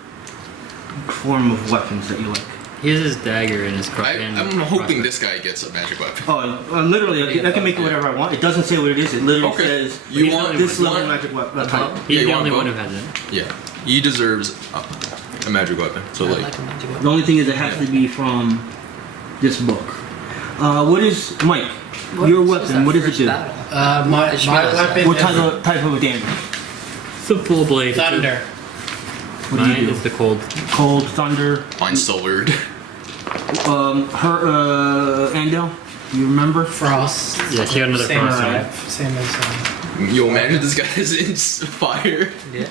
form of weapons that you like? He has his dagger in his I'm hoping this guy gets a magic weapon. Oh, literally, I can make it whatever I want. It doesn't say what it is. It literally Okay. says You want this level one? magic weapon. He's Yeah, you the want only both? one who has it. Yeah. He deserves a magic weapon. So I like, like a magic The weapon. only thing is it has to be from this book. What is Mike? Your weapon? What does it do? My just realized weapon What is type of a damage? It's a full blade. thunder. What do Mine you do? is the cold. Cold, thunder. mine's silvered. Andel. You remember? Frost. Yeah, she got another Same frost as, one. same as Yo, imagine this guy is in fire. Yeah.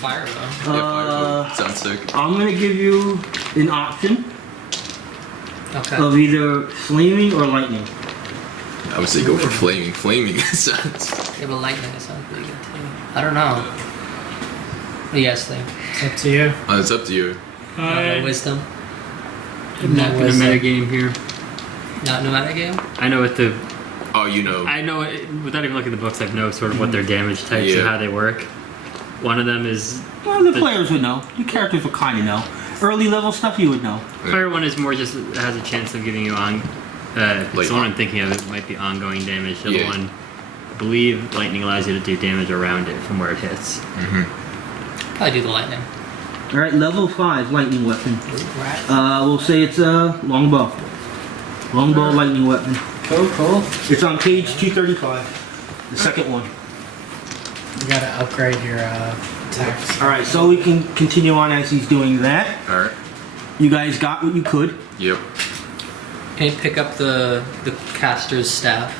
Fire though. Yeah, fire. Sounds sick. I'm gonna give you an option Okay. of either flaming or lightning. I would say go for flaming. Flaming sounds. Yeah, but lightning sounds pretty good too. I don't know. What do you guys think? it's up to you. It's up to you. No wisdom. I'm not gonna wisdom. metagame here. Not no matter game. I know what the. Oh, you know. I know it, without even looking at the books. I know sort of what their damage types and Yeah. how they work. One of them is Well, the players would know. The characters would kind of know. Early level stuff you would know. fire one is more just has a chance of giving you on. Like- the one I'm thinking of it might be ongoing damage. The Yeah. other one, I believe lightning allows you to do damage around it from where it hits. Probably do the lightning. All right, level 5 lightning weapon. Right. We'll say it's a longbow. Longbow lightning weapon. Cool. It's on page 235. The second one. You gotta upgrade your attacks. All right, so we can continue on as he's doing that. All right. You guys got what you could. Yep. Can you pick up the caster's staff?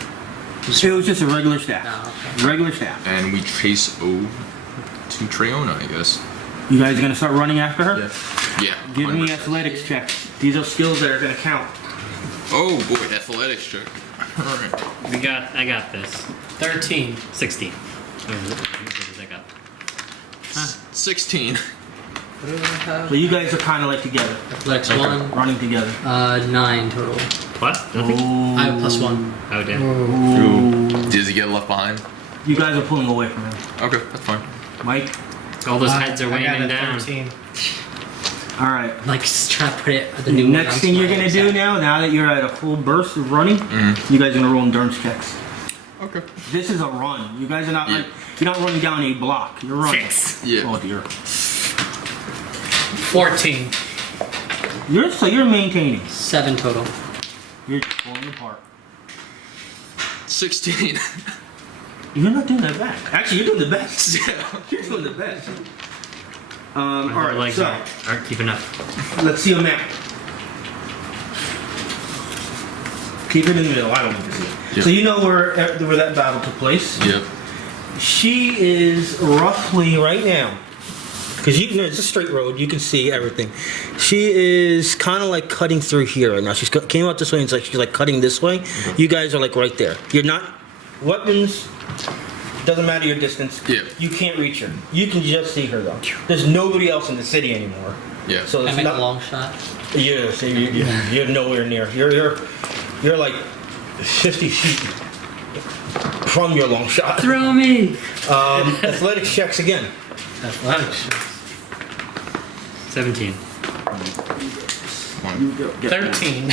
It was just a regular staff. No, okay. Regular staff. And we chase O to Treona, I guess. You guys gonna start running after her? Yeah. Give me 100%. athletics checks. These are skills that are gonna count. Oh boy, athletics check. All right. I got this. 13. 16. What did I got? 16. What do I have? So you guys are kind of like together, Athletics Okay. 1. running together. 9 total. What? Nothing? Oh. I have +1. Oh damn. Ooh. Does he get left behind? You guys are pulling away from him. Okay, that's fine. Mike. All those heads are I got weighing a down. 13. All right. Like just trying to put it. The The new next one thing on you're my gonna do set. now that you're at a full burst of running, you guys are gonna roll endurance checks. Okay. This is a run. You guys are not Yeah. like you're not running down a block. You're running. 6. Yeah. Oh dear. 14. You're maintaining. 7 total. You're falling apart. 16. You're not doing that bad. Actually, you're doing the best. Yeah. You're doing the best. My All right. legs So aren't keeping up. let's see a map. Keep it in the middle. I don't need to see it. Yep. So you know where that battle took place. Yep. She is roughly right now, because it's a straight road. You can see everything. She is kind of like cutting through here right now. She's came out this way and she's like cutting this way. You guys are like right there. You're not weapons. Doesn't matter your distance. Yeah. You can't reach her. You can just see her though. There's nobody else in the city anymore. Yeah. So I it's make not. a long shot. Yeah. So you're nowhere near. You're like 50 feet from your long shot. Throw me! Athletics checks again. Athletics. 17. 13.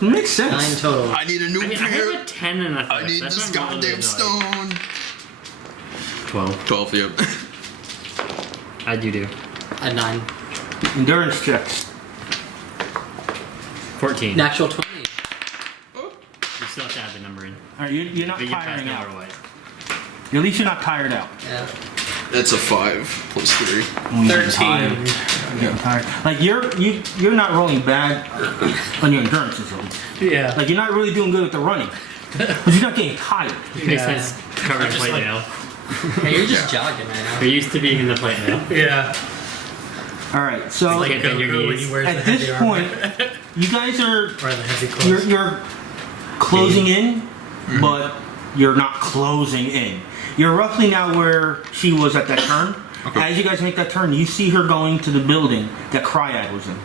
Makes sense. 9 total. I need a new I have pair. a 10 and a I 5. need That's this what I'm really goddamn annoyed. stone. 12. 12, yep. How'd you do? A 9. Endurance checks. 14. Natural 20. You still have to add the number in. All right, you're not But you passed tiring no out. matter what. At least you're not tired out. Yeah. That's a 5 plus 3. 13. You're getting tired. Like you're not rolling bad on your endurance zone. Yeah. Like you're not really doing good with the running, but you're not getting tired. Makes Yeah. sense. Covered in just plate like- mail. Hey, you're just jogging right now. You're used to being in the plate mail. Yeah. All right, so Like Like Can't bend your Goku when knees. he wears the at heavy this armor. point, you guys are Or the heavy clothes. you're closing in, but you're not closing in. You're roughly now where she was at that turn. Okay. As you guys make that turn, you see her going to the building that Cryad was in.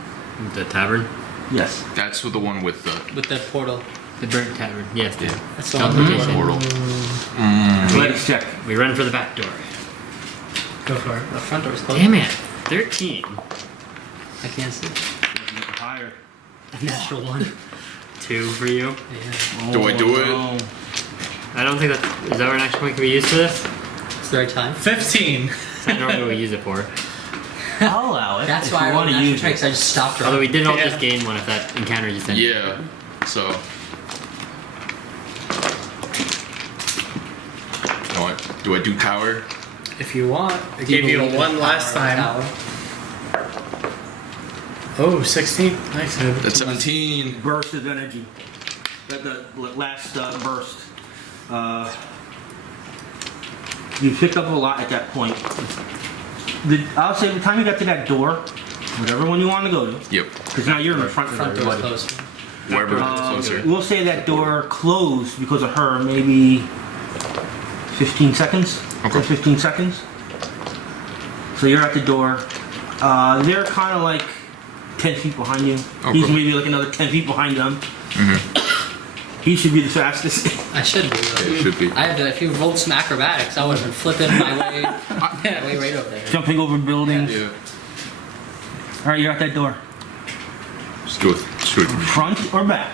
The tavern? Yes. That's with the one with the With the portal. The burnt tavern. Yes, dude. That's the one. Teleportation. portal. Athletics check. We run for the back door. Go for it. The front door's closed. Damn it. 13. I can't see. You're tired. A natural 1. 2 for you. Yeah. Do I do it? No. I don't think that... Is that where an action point can be used for this? It's the right time. 15. It's not normally what we use it for. I'll allow it. That's if why you I want want to to use it. because I just stopped her. Although we did all Yeah. just gain 1 if that encounter just ended. Yeah. So. Do I do tower? If you want. I Do gave you believe a in 1 the last power of time. the tower? Oh, 16. Nice. That's 17. Burst of energy. The last burst. You picked up a lot at that point. I'll say the time you got to that door, whatever one you want to go to, Yep. because now you're in front of Front door's everybody. closed. Wherever it's closer. We'll say that door closed because of her, maybe 15 seconds. Okay. 15 seconds. So you're at the door. They're kind of like 10 feet behind you. Okay. He's maybe like another 10 feet behind them. He should be the fastest. I should be. though. It should be. I have to, if you rolled some acrobatics, I would have been flipping my way, way right over there. Jumping over buildings. Yeah. All right, you're at that door. Let's do it. Front or back?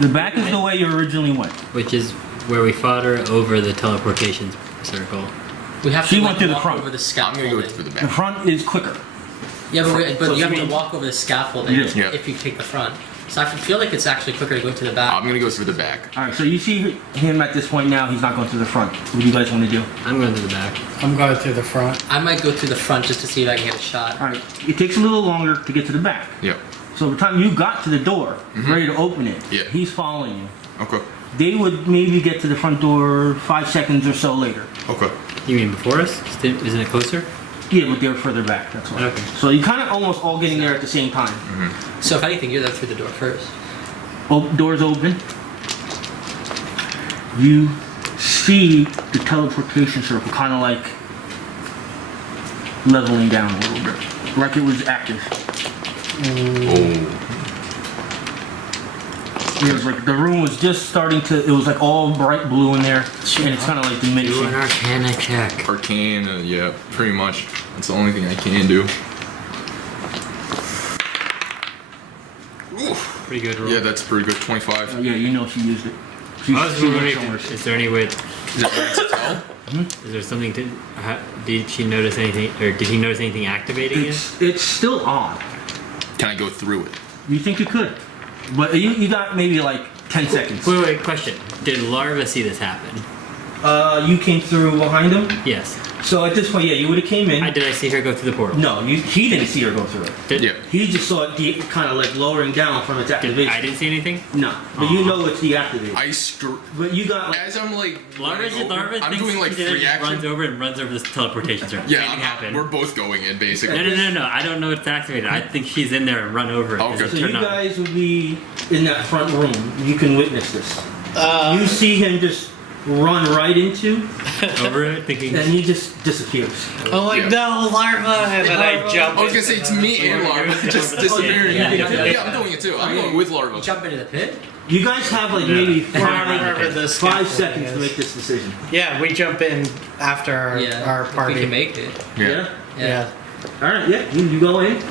The back is the way you originally went. Which is where we fought her over the teleportation circle. We have She to went through the walk front. over the I'm scaffolding. gonna go for the The back. front is quicker. Yeah, but, So you have you to mean- walk over the scaffolding Yeah. Yeah. if you take the front. So I feel like it's actually quicker to go to the back. I'm gonna go for the back. All right, so you see him at this point now. He's not going through the front. What do you guys want to do? I'm going to the back. I'm going through the front. I might go through the front just to see if I can get a shot. All right, it takes a little longer to get to the back. Yep. So by the time you got to the door, ready to open it, Yeah. he's following you. Okay. They would maybe get to the front door 5 seconds or so later. Okay. You mean before us? Isn't it closer? Yeah, but they're further back. That's why. Okay. So you kind of almost all getting there at the same time. So if anything, you're there through the door first. Doors open. You see the teleportation circle kind of like leveling down a little bit, like it was active. Oh. It was like the room was just starting to. It was like all bright blue in there, and it's kind of like Do diminishing. an Arcana check. Arcane. Yeah. Pretty much. That's the only thing I can do. Oof. Pretty good roll. Yeah, that's pretty good. 25. Yeah, you know she used it. I was wondering, is there any way? Is it hard to tell? Is there something to? Did she notice anything, or did he notice anything activating it? It's still on. Can I go through it? You think you could, but you got maybe like 10 seconds. Wait, question. Did Larva see this happen? You came through behind him. Yes. So at this point, yeah, you would have came in. Did I see her go through the portal? No, he didn't see her go through it. Yeah. He just saw it kind of like lowering down from its activation. I didn't see anything? No, but you know it's deactivated. But you got like, as I'm like Larva I'm thinks doing like he did it, free just action. runs over this teleportation circle. Yeah, Anything happen. we're both going in basically. No. I don't know it's activated. I think she's in there and run over it. Okay. so you guys would be in that front room. You can witness this. You see him just run right into, over it, thinking. and he just disappears. I'm like, Yeah. no, Larva, and then I jump. I was gonna say it's me and Larva just disappearing. Yeah. Yeah, I'm doing it too. I'm going with Larva. Jump into the pit. You guys have like maybe Wherever the 5 scaffolding seconds to is. make this decision. Yeah, we jump in after our If party. we can make it. Yeah. Yeah. All right. Yeah. You go in. You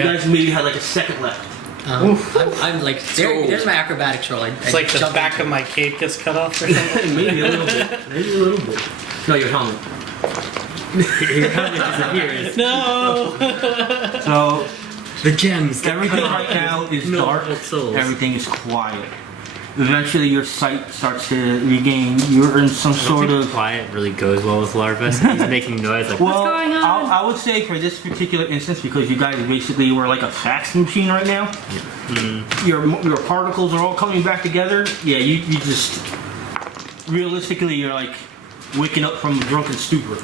Yeah. gues maybe had like a second left. I'm like, there's my acrobatics roll. It's like the back of my cape gets cut off or something. Maybe a little bit. Maybe a little bit. No, your helmet. Your helmet disappears. No! So The gems. everything right now is dark. Souls. Everything is quiet. Eventually, your sight starts to regain. You're in some I don't sort think of. quiet really goes well with Larva. So he's making noise like, Well, what's going on? I would say for this particular instance, because you guys basically were like a fax machine right now. Your particles are all coming back together. Yeah, you just realistically you're like waking up from a drunken stupor.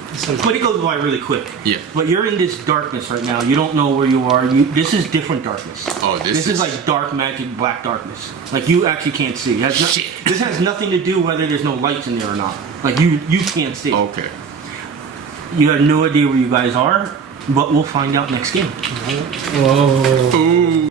But it goes by really quick. Yeah. But you're in this darkness right now. You don't know where you are. This is different darkness. Oh, This is like dark magic, black darkness. Like you actually can't see. Shit. This has nothing to do whether there's no lights in there or not. Like you can't see. Okay. You have no idea where you guys are, but we'll find out next game. Whoa. Ooh.